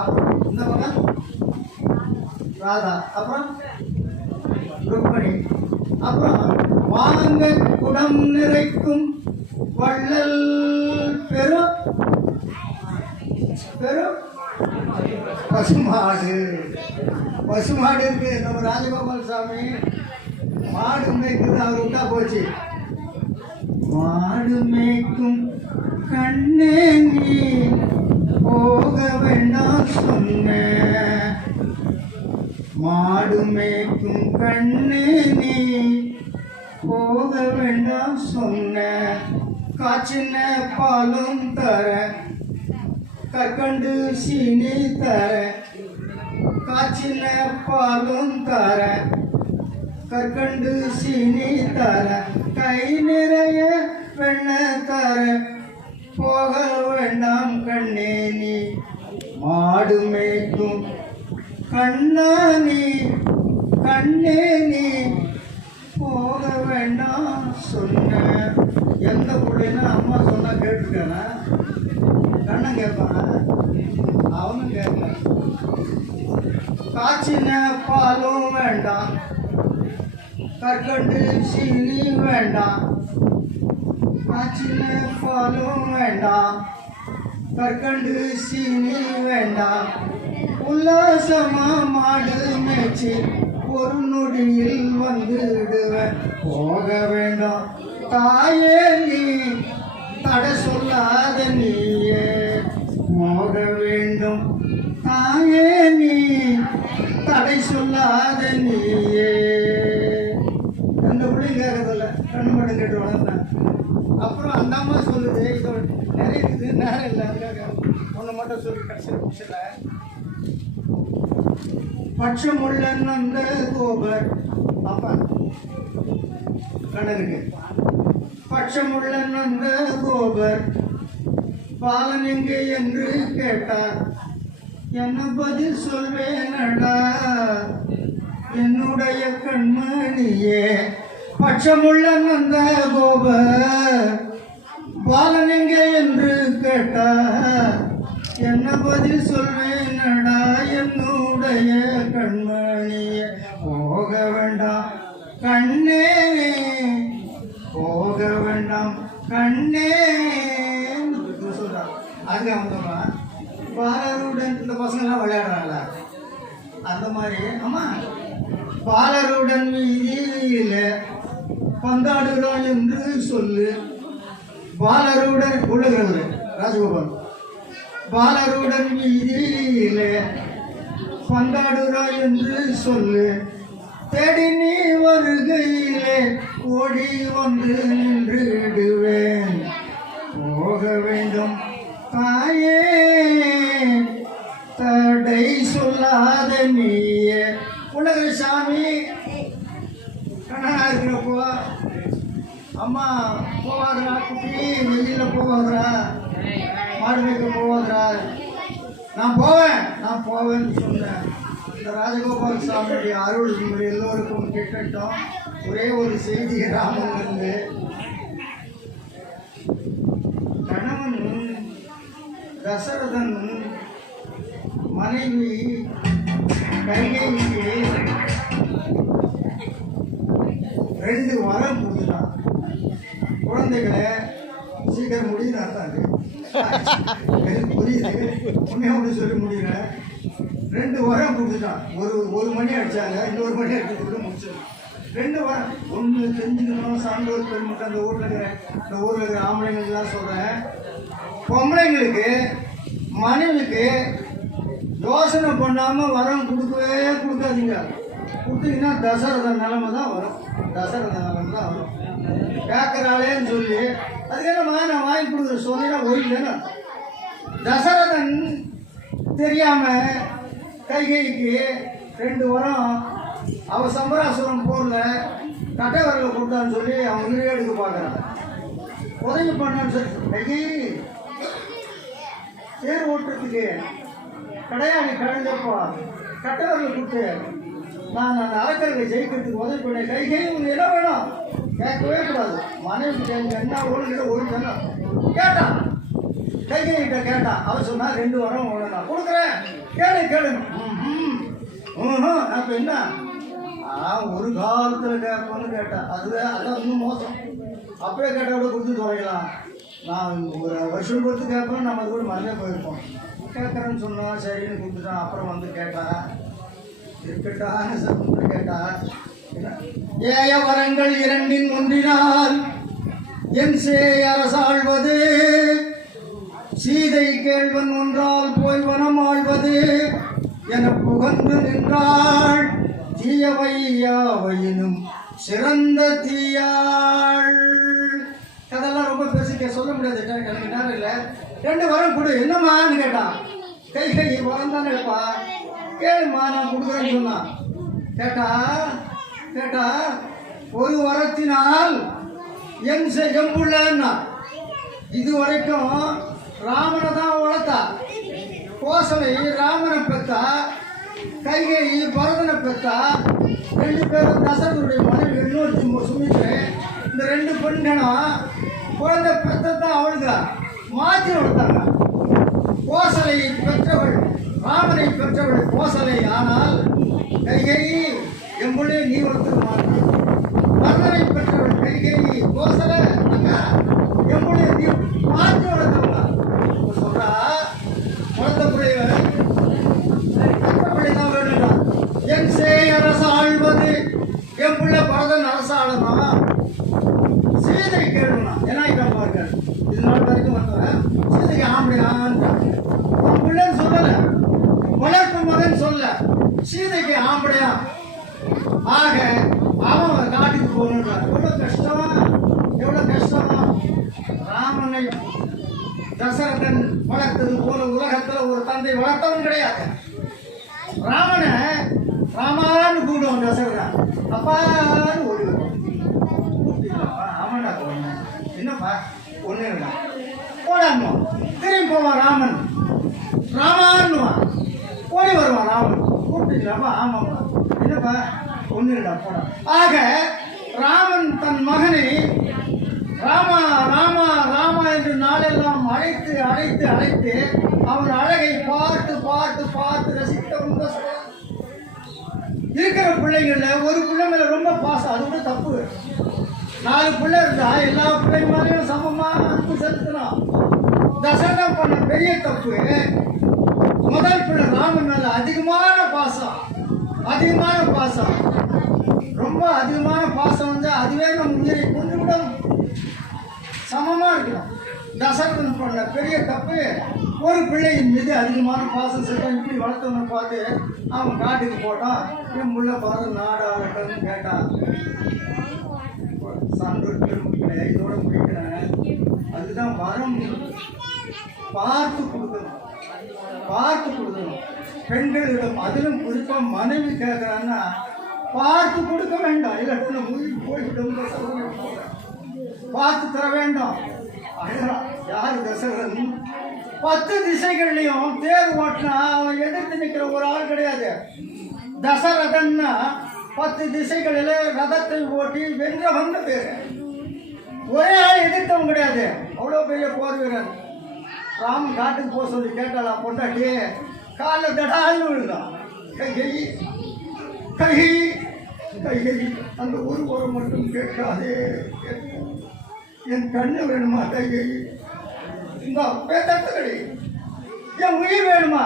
அப்புறம் இந்த பக்கம் ராதா, அப்புறம் ருக்மணி, அப்புறம் வாங்க குடம் நிறைக்கும் வள்ளல் பெரும் பெரும் பசுமாடு. பசுமாடு இருக்கு நம்ம ராஜகோபால் சாமி. மாடு மேய்க்குது, அவர் விட்டா போச்சு. மாடு மேய்க்கும் கண்ணே நீ போக வேண்டாம் சொன்ன. மாடு மேய்க்கும் கண்ணே நீ போக வேண்டாம் சொன்ன. காய்ச்சின பாலும் தர கற்கண்டு சீனி தர. காய்ச்சின பாலும் தர கற்கண்டு சீனி தர. கை நிறைய வெண்ணெய் தர போக வேண்டாம் கண்ணே நீ. மாடு மேய்க்கும் கண்ணா நீ கண்ணே நீ போக வேண்டாம் சொன்ன. எந்த பிள்ளைன்னா அம்மா சொன்னா கேட்டுருக்கானா? கண்ணன் கேட்பானா? அவனும் கேட்கல. காய்ச்சின பாலும் வேண்டாம், கற்கண்டு சீனி வேண்டாம். காய்ச்சின பாலும் வேண்டாம், கற்கண்டு சீனி வேண்டாம். உல்லாசமா மாடு மேய்ச்சி ஒரு நொடியில் வந்துடுவேன். போக வேண்டாம் தாயே நீ தடை சொல்லாத நீயே. போக வேண்டும் தாயே நீ தடை சொல்லாத நீயே. எந்த பிள்ளையும் கேட்கறதில்ல, கண்ணு மட்டும் கேட்டு வளர்ந்தேன். அப்புறம் அந்த அம்மா சொல்லுது, இது நிறைய இருக்குது, நேரம் இல்லை, அதுக்காக ஒன்று மட்டும் சொல்லி கடைசியில் முடிச்சல. பட்சமுள்ள நந்த கோபர் அப்பா கண்ணனுக்கு. பட்சமுள்ள நந்த கோபர் பாலன் எங்கே என்று கேட்டார். என்ன பதில் சொல்வேனடா என்னுடைய கண்மணியே. பட்சமுள்ள நந்த கோபர் பாலன் எங்கே என்று கேட்டார். என்ன பதில் சொல்வேனடா என்னுடைய கண்மணியே. போக வேண்டாம் கண்ணே போக வேண்டாம் கண்ணே சொல்றான். அதுக்கு அவன் சொல்றான், பாலருடன் இந்த பசங்கள்லாம் விளையாடுறாங்களா அந்த மாதிரி. அம்மா பாலருடன் வீதியில பந்தாடுகிறோம் என்று சொல்லு. பாலருடன் உள்ளது ராஜகோபால். பாலருடன் வீதியில பந்தாடுகிறோம் என்று சொல்லு. தேடி நீ வருகையிலே ஓடி வந்து நின்றுடுவேன். போக வேண்டும் தாயே தடை சொல்லாத நீயே. உலக சாமி கண்ணனா இருக்கிறப்போ அம்மா போவாதரா, குட்டி வெயில போவாதரா, மாடு மேய்க்க போவாதரா. நான் போவேன்னு சொன்னேன். இந்த ராஜகோபால் சாமியுடைய அருள் உங்கள் எல்லோருக்கும் கேட்டோம். ஒரே ஒரு செய்தி ராமனிலிருந்து. கணவன் தசரதன் மனைவி கைகேயிக்கு 2 வரம் கொடுத்துட்டான். குழந்தைகளை சீக்கிரம் முடியுது அர்த்தாது புரியுது, உண்மையாக சொல்லி முடியல. 2 வரம் கொடுத்துட்டான். ஒரு மணி அடிச்சாங்க, இன்னொரு மணி அடிச்சு முடிச்சிடலாம். 2 வரம். ஒன்று தெரிஞ்சுக்கணும், சான்றோர் பெருமக்கள் இந்த ஊரில் இருக்கிற ஆம்பளைங்களுக்கு தான் சொல்கிறேன். பொம்பளைங்களுக்கு மனைவிக்கு யோசனை பண்ணாமல் வரம் கொடுக்கவே கொடுக்காதீங்க. கொடுத்தீங்கன்னா தசரதன் நிலைமை தான் வரும். தசரதன் நிலைமை தான் வரும். கேட்குறாளேன்னு சொல்லி அதுக்கெல்லாம் நான் வாங்கி கொடுக்குற சொல்லினா ஒயில்லைன்னா தசரதன் தெரியாமல் கைகைக்கு 2 வரம் அவன் சம்பராசுரம் போர்ல கட்டை வரல கொடுத்தான்னு சொல்லி அவன் உயிரை எடுக்க பார்க்கறான். உதவி பண்ணான்னு சொல்லி தேர் ஓட்டுறதுக்கு கடையாளி கழந்தப்பா கட்டை வரல கொடுத்து நான் அந்த அரக்கர்களை ஜெயிக்கிறதுக்கு உதவி பண்ணேன். கைகை உனக்கு என்ன வேணும் கேட்கவே கூடாது. மனைவி என்ன ஒழுங்கிட்ட ஒரு சொன்னான் கேட்டான். கைகிட்ட கேட்டான். அவன் சொன்னா 2 வரம் நான் கொடுக்குறேன் கேளு கேளு. அப்ப என்ன ஒரு காலத்தில் கேட்போன்னு கேட்டேன். அதான் இன்னும் மோசம். அப்படியே கேட்டால் கூட கொடுத்து துறைக்கலாம். நான் ஒரு வருஷம் கொடுத்து கேட்பேன். நம்ம அது கூட மறந்தே போயிருப்போம். கேட்குறேன்னு சொன்னா சரின்னு கொடுத்துட்டான். அப்புறம் வந்து கேட்டான் இருக்கட்டான்னு கேட்டா ஏய வரங்கள் 2 ஒன்றினால் என் சேய் அரசாழ்வது சீதை கேள்வன் ஒன்றால் போய் வனம் ஆழ்வது என புகழ்ந்து நின்றாள் தீயவையாவையினும் சிறந்த தீயாள். அதெல்லாம் ரொம்ப பேசிக்க சொல்ல முடியாது. எனக்கு நேரம் இல்லை. 2 வரம் கொடு. என்னம்மான்னு கேட்டான். கை வரம் தானே இருப்பா கேளுமா நான் கொடுக்குறேன்னு சொன்னான். கேட்டா ஒரு வரத்தினால் என் எம்புள்ளன்னா இது வரைக்கும் ராமனை தான் வளர்த்தா. கோசலை ராமனை பெற்றா, கைகை பரதனை பெற்றா. 2 பேரும் தசரனுடைய மனைவி இன்னொருத்தி சுமித்ரை. இந்த 2 பெண்களும் குழந்தை பெற்றதான் அவளுக்கு மாற்றி வளர்த்தாங்க. கோசலை பெற்றவள் ராமனை பெற்றவள் கோசலை. ஆனால் கைகை எம்புள்ளே நீ வளர்த்துக்க மாட்டான். பரதனை பெற்றவள் கைகை கோசலை எம்புள்ளே நீ மாற்றி வளர்த்தவங்க சொல்றா. வளர்த்த பிள்ளைதான் வேணும்டா. என் சேய் அரசு ஆழ்வது எம்புள்ள பரதன் அரசாளனா சீதை கேளுனா ஏன்னா இதான் பாருங்க. இது நாள் வரைக்கும் வந்தவன் சீதைக்கு ஆம்படியான்னு பிள்ளைன்னு சொல்லல, வளர்ப்பு மகன் சொல்ல சீதைக்கு ஆம்படையா. ஆக அவன் காட்டுக்கு போகணுன்றான். எவ்வளவு கஷ்டமா ராமனை தசரதன் வளர்த்தது போல உலகத்துல ஒரு தந்தை வளர்த்தவன் கிடையாது. ராமனை ராமான்னு கூடுவான் தசரதன். அப்பான்னு ஒரு ஆமாண்டா என்னப்பா ஒண்ணு போடாமோ திரும்பி போவான் ராமன். ராமான்னுவான் ஓடி வருவான் ராமன். கூப்பிட்டுக்கலாமா? ஆமாப்பா என்னப்பா ஒண்ணு இல்லடா போடா. ஆக ராமன் தன் மகனை ராமா ராமா ராமா என்று நாளெல்லாம் அழைத்து அழைத்து அழைத்து அவன் அழகை பார்த்து பார்த்து பார்த்து ரசித்தவங்க இருக்கிற பிள்ளைங்கள ஒரு பிள்ளை மேல ரொம்ப பாசம். அது கூட தப்பு. 4 பிள்ளை இருந்தா எல்லா பிள்ளைங்க மேலேயும் சமமா அன்பு செலுத்தணும். தசரதன் பண்ண பெரிய தப்பு. முதல் பிள்ளை ராமன் மேல அதிகமான பாசம் ரொம்ப அதிகமான பாசம் வந்து அதுவே நம்ம உயிரை கொண்டு விடும். சமமா இருக்கணும். தசரதன் பண்ண பெரிய தப்பு ஒரு பிள்ளையின் மீது அதிகமான பாசம் செலுத்த இப்படி வளர்த்தவனை பார்த்து அவன் காட்டுக்கு போட்டான். என் முள்ள பார்த்து நாடாகட்டன்னு கேட்டான். சான்றோர்கள் முடிக்கிறேன், இதோட முடிக்கிறேன். அதுதான் வரம். பார்த்து கொடுக்கணும். பெண்களிடம் அதிலும் குறிப்பா மனைவி கேட்கறான்னா பார்த்து கொடுக்க வேண்டாம். இல்லை உயிர் போய்விடும். பார்த்து தர வேண்டாம். யாரு தசரதன் 10 திசைகள்லையும் தேர் ஓட்டினா அவன் எதிர்த்து நிற்கிற ஒரு ஆள் கிடையாது. தசரதன்னா 10 திசைகளில் ரதத்தை ஓட்டி வென்றவன் பேரு. ஒரே ஆள் எதிர்த்தவன் கிடையாது. அவ்வளோ பெரிய போர் வீரன். ராமன் காட்டுக்கு போக சொல்லி கேட்டாளா பொண்டாட்டி காலில் தடான்னு விழுந்தான். கைகை அந்த ஒரு உரம் மட்டும் கேட்காதே. என் கண்ணு வேணுமா கைகை? இந்த பேத்தடி என் உயிர் வேணுமா?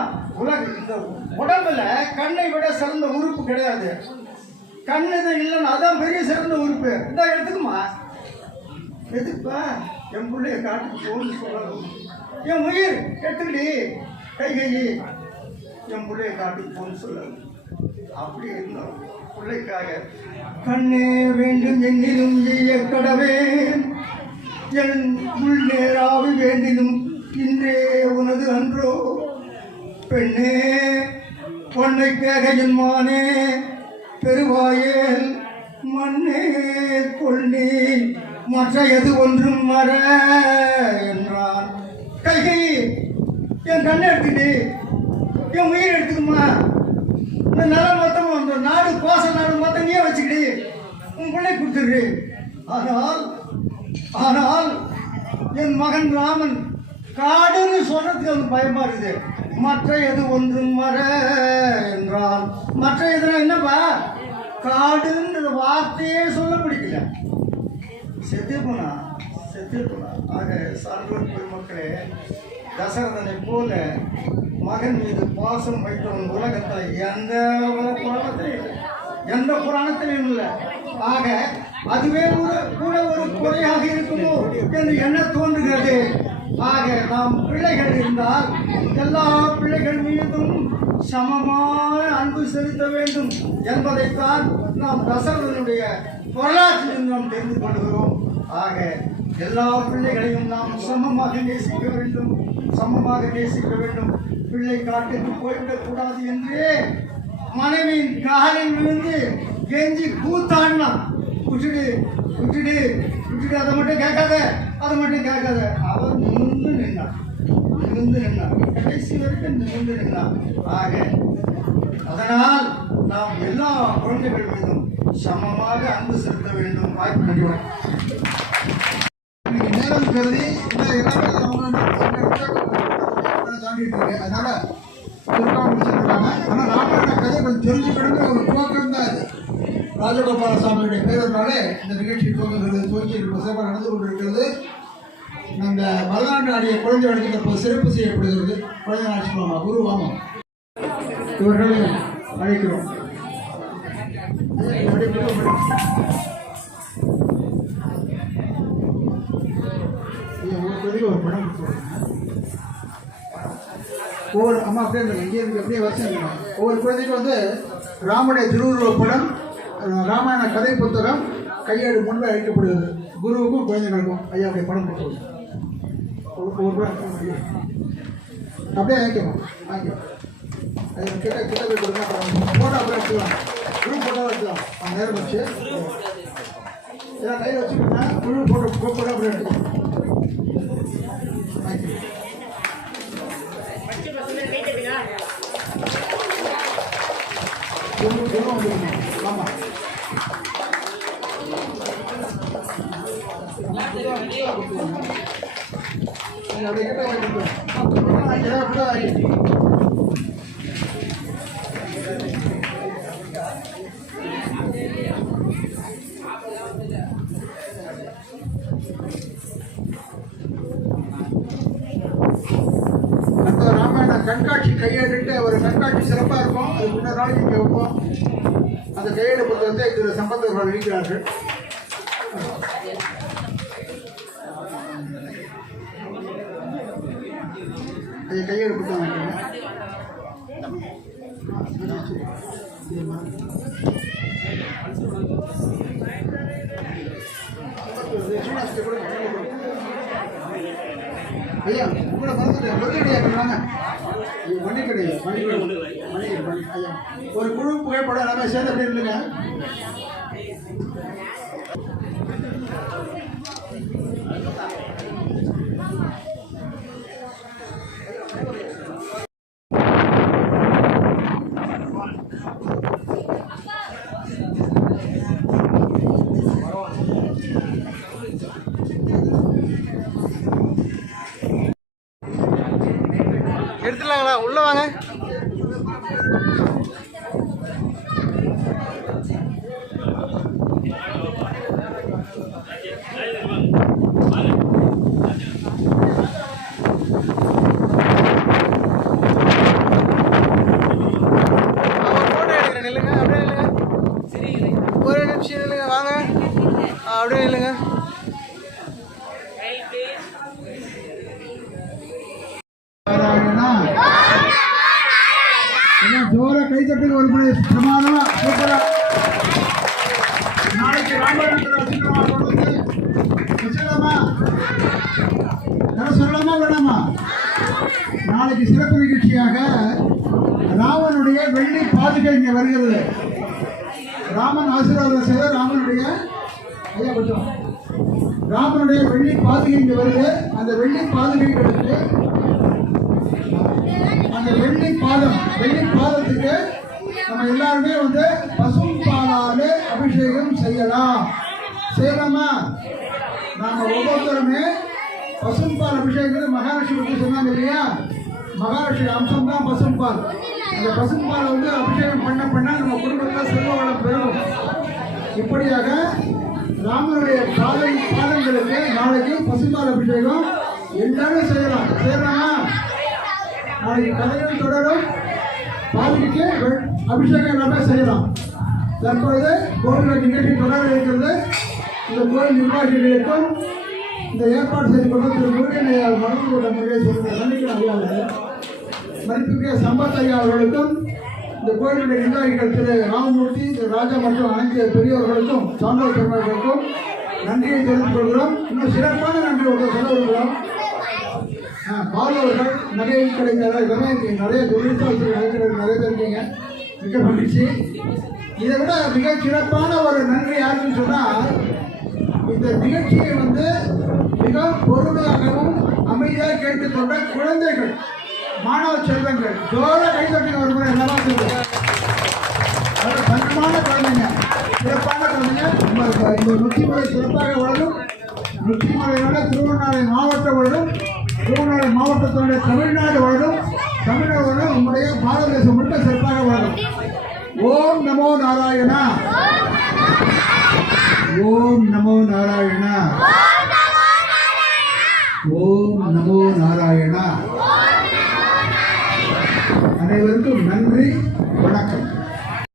இந்த உடம்புல கண்ணை விட சிறந்த உறுப்பு கிடையாது. கண்ணு தான் இல்லைன்னா அதான் பெரிய சிறந்த உறுப்பு. இந்த எடுத்துக்குமா? எதுப்பா? என் பிள்ளைய காட்டுக்கு போன்னு சொல்லணும். என் உயிர் எடுத்துக்கடி கைகை. என் பிள்ளைய காட்டுக்கு போன்னு சொல்லணும். அப்படி இருந்தோம் பிள்ளைக்காக கண்ணே வேண்டும் என்னிலும் செய்ய கடவேன். என் உள்நேராவி வேண்டினும் இன்றே உனது அன்றோ. பெண்ணே பொன்னை கேகையின் மானே பெருவாயேல் மண்ணே கொள்ளி மற்ற எது ஒன்றும் மற என்றான். கைகை என் கண்ணை எடுத்துட்டு என் உயிர் எடுத்துக்குமா, இந்த நிலம் மொத்தம் அந்த நாடு கோச நாடு மொத்தம் நீயே வச்சுக்கிட்டு உன் பிள்ளை கொடுத்துரு. ஆனால் என் மகன் ராமன் காடுன்னு சொல்றதுக்கு அவனுக்கு பயமா இருக்குது. மற்ற எது ஒன்றும் மற என்றால் மற்ற எதுனா என்னப்பா, காடுன்ற வார்த்தையே சொல்ல பிடிக்கல. செத்து போனா. ஆக சான்றோர் பெருமக்களே, தசரதனை போல மகன் மீது பாசம் வைத்தவன் உலகத்தில் எந்த புராணத்திலும் இல்லை. ஆக அதுவே கூட ஒரு குறையாக இருக்குமோ என்று எண்ண தோன்றுகிறது. ஆக நாம் பிள்ளைகள் இருந்தால் எல்லா பிள்ளைகள் மீதும் சமமான அன்பு செலுத்த வேண்டும் என்பதைத்தான் நாம் தசரதனுடைய வரலாற்றில் நாம் தெரிந்து கொள்கிறோம். ஆக எல்லா பிள்ளைகளையும் நாம் சமமாக நேசிக்க வேண்டும். பிள்ளை காட்டுக்கு போய்விடக் கூடாது என்று மனைவியின் காலில் விழுந்து கெஞ்சி கூத்தாடினா. விட்டுடு அதை மட்டும் கேட்காத. அவர் நிமிர்ந்து நின்றார். கடைசி வரைக்கும் நிமிர்ந்து நின்றார். ஆக அதனால் நாம் எல்லா குழந்தைகள் மீதும் சமமாக அன்பு செலுத்த வேண்டும். வாய்ப்பு நடிவோம். நேரம் கருதி அதனால ஆனா ராமாயண கதை கொஞ்சம் தெரிஞ்சுக்கணுங்கிற ஒரு துவக்கம் தான் இது. ராஜகோபாலசாமியுடைய பேரனாலே இந்த நிகழ்ச்சி துவங்கி சிறப்பாக நடந்து கொண்டிருக்கிறது. அந்த மருதாண்டு ஆடிய குழந்தை வழக்கு சிறப்பு செய்யப்படுகிறது. குழந்தை நாட்சி குரு வாமம் இவர்களை அழைக்கிறோம். ஒரு படம் ஒவ்வொரு அம்மா அப்படியே இங்கே இருக்கு அப்படியே வசங்க. ஒவ்வொரு குழந்தைக்கும் ராமனுடைய திருவுருவ படம், ராமாயண கதை புத்தகம் கையேடு முன்பே அழைக்கப்படுகிறது. குருவுக்கும் குழந்தைகளுக்கும் ஐயாவுடைய படம் கொடுத்துருவோம். அப்படியே வாங்கிக்கணும். அது கிட்ட போய் கொடுங்க. ஃபோட்டோ அப்படியே எடுத்துக்கலாம். குரு ஃபோட்டோ எடுத்துக்கலாம். நேரம் வச்சு கையில் வச்சுக்கோங்க. குரு ஃபோட்டோ அப்படியே எடுத்துக்கலாம். ஆமா ராமாயண கண்காட்சி கையெழுட்டு ஒரு கண்காட்சி சிறப்பாக இருக்கும். அது முன்ன நாளைக்கு இங்கே வைப்போம். அந்த கையெழு புத்தகத்தை திரு சம்பந்தர்கள் இருக்கிறார்கள். அது கையெழு புத்தகம் ஐயா உங்களை மறந்துட்டேன். ஒரு குழு புகைப்படம் எல்லாமே சேர்ந்து அப்படி இல்லைங்க. எடுத்துலாங்களா? உள்ள வாங்க. ஒரு நிமிஷம் இல்லைங்க, வாங்க அப்படியே இல்லைங்க. ஜோர கைத்தட்டுக்கு ஒரு மணி பிரமாதமா சூப்பரா. நாளைக்கு சொல்லலாமா வேணாமா? நாளைக்கு சிறப்பு நிகழ்ச்சியாக ராவனுடைய வெள்ளி பாதுகை இங்கே வருகிறது. ராமன் ஆசீர்வாதம் செய்த ராமனுடைய ஐயா கொஞ்சம் ராமனுடைய வெள்ளி பாதுகை இங்கே வருது. அந்த வெள்ளி பாதுகைகளுக்கு அந்த வெள்ளி பாதத்துக்கு நம்ம எல்லாருமே வந்து பசும் பாலாலே அபிஷேகம் செய்யலாமா? நாம ஒவ்வொருத்தருமே பசும்பால் அபிஷேகம் மகாலட்சுமி பற்றி சொன்னாங்க இல்லையா? மகாலட்சுமி அம்சம் தான் பசும்பால். அந்த பசும்பாலை வந்து அபிஷேகம் பண்ண நம்ம குடும்பத்தில் செல்வ வளம் பெறும். இப்படியாக ராமனுடைய பாதங்களுக்கு நாளைக்கு பசும்பால் அபிஷேகம் எல்லாரும் செய்யலாமா? நாளைக்கு கதைகள் தொடரும். பாதிக்கு அபிஷேகம் எல்லாமே செய்யலாம். தற்பொழுது கோவில் நிகழ்ச்சி தொடர இருக்கிறது. இந்த கோயில் நிர்வாகிகளுக்கும் இந்த ஏற்பாடு செய்து கொண்ட திரு முருகன் மருந்து கொண்ட முறையை சொல்கிற சந்திக்க ஐயாவில் மதிப்புக்குரிய சம்பத் ஐயா அவர்களுக்கும் இந்த கோயிலுடைய நிர்வாகிகள் திரு ராமமூர்த்தி, திரு ராஜா மற்றும் அனைத்து பெரியவர்களுக்கும் சான்றோர் பெருமார்களுக்கும் நன்றியை தெரிவித்துக் கொள்கிறோம். இன்னும் சிறப்பான நன்றி ஒன்று சொல்ல விரும்புகிறோம். பாலவர்கள் நகை கிடைக்கிறார்கள், நிறைய தொழிற்சாலை நிறைய இருக்கீங்க, மிக மகிழ்ச்சி. இதை விட மிக சிறப்பான ஒரு நன்றி யாருன்னு சொன்னால், இந்த நிகழ்ச்சியை வந்து மிக பொறுமையாகவும் அமைதியாக கேட்டுக்கொண்ட குழந்தைகள், மாணவ செல்வங்கள், ஜோர கைத்தட்டி ஒரு முறை எல்லாரும் சொல்லுங்க. தங்கமான குழந்தைங்க, சிறப்பான குழந்தைங்க. இந்த நொச்சிமலை சிறப்பாக வளரும். நொச்சிமலையோட திருவண்ணாமலை மாவட்டம் வளரும். திருவண்ணாமலை மாவட்டத்தோட தமிழ்நாடு வளரும். தமிழ்நாடு வளரும். நம்முடைய பாரத தேசம் மட்டும் சிறப்பாக வளரும். ஓம் நமோ நாராயணா. ஓம் நமோ நாராயணா. ஓம் நமோ நாராயணா. அனைவருக்கும் நன்றி.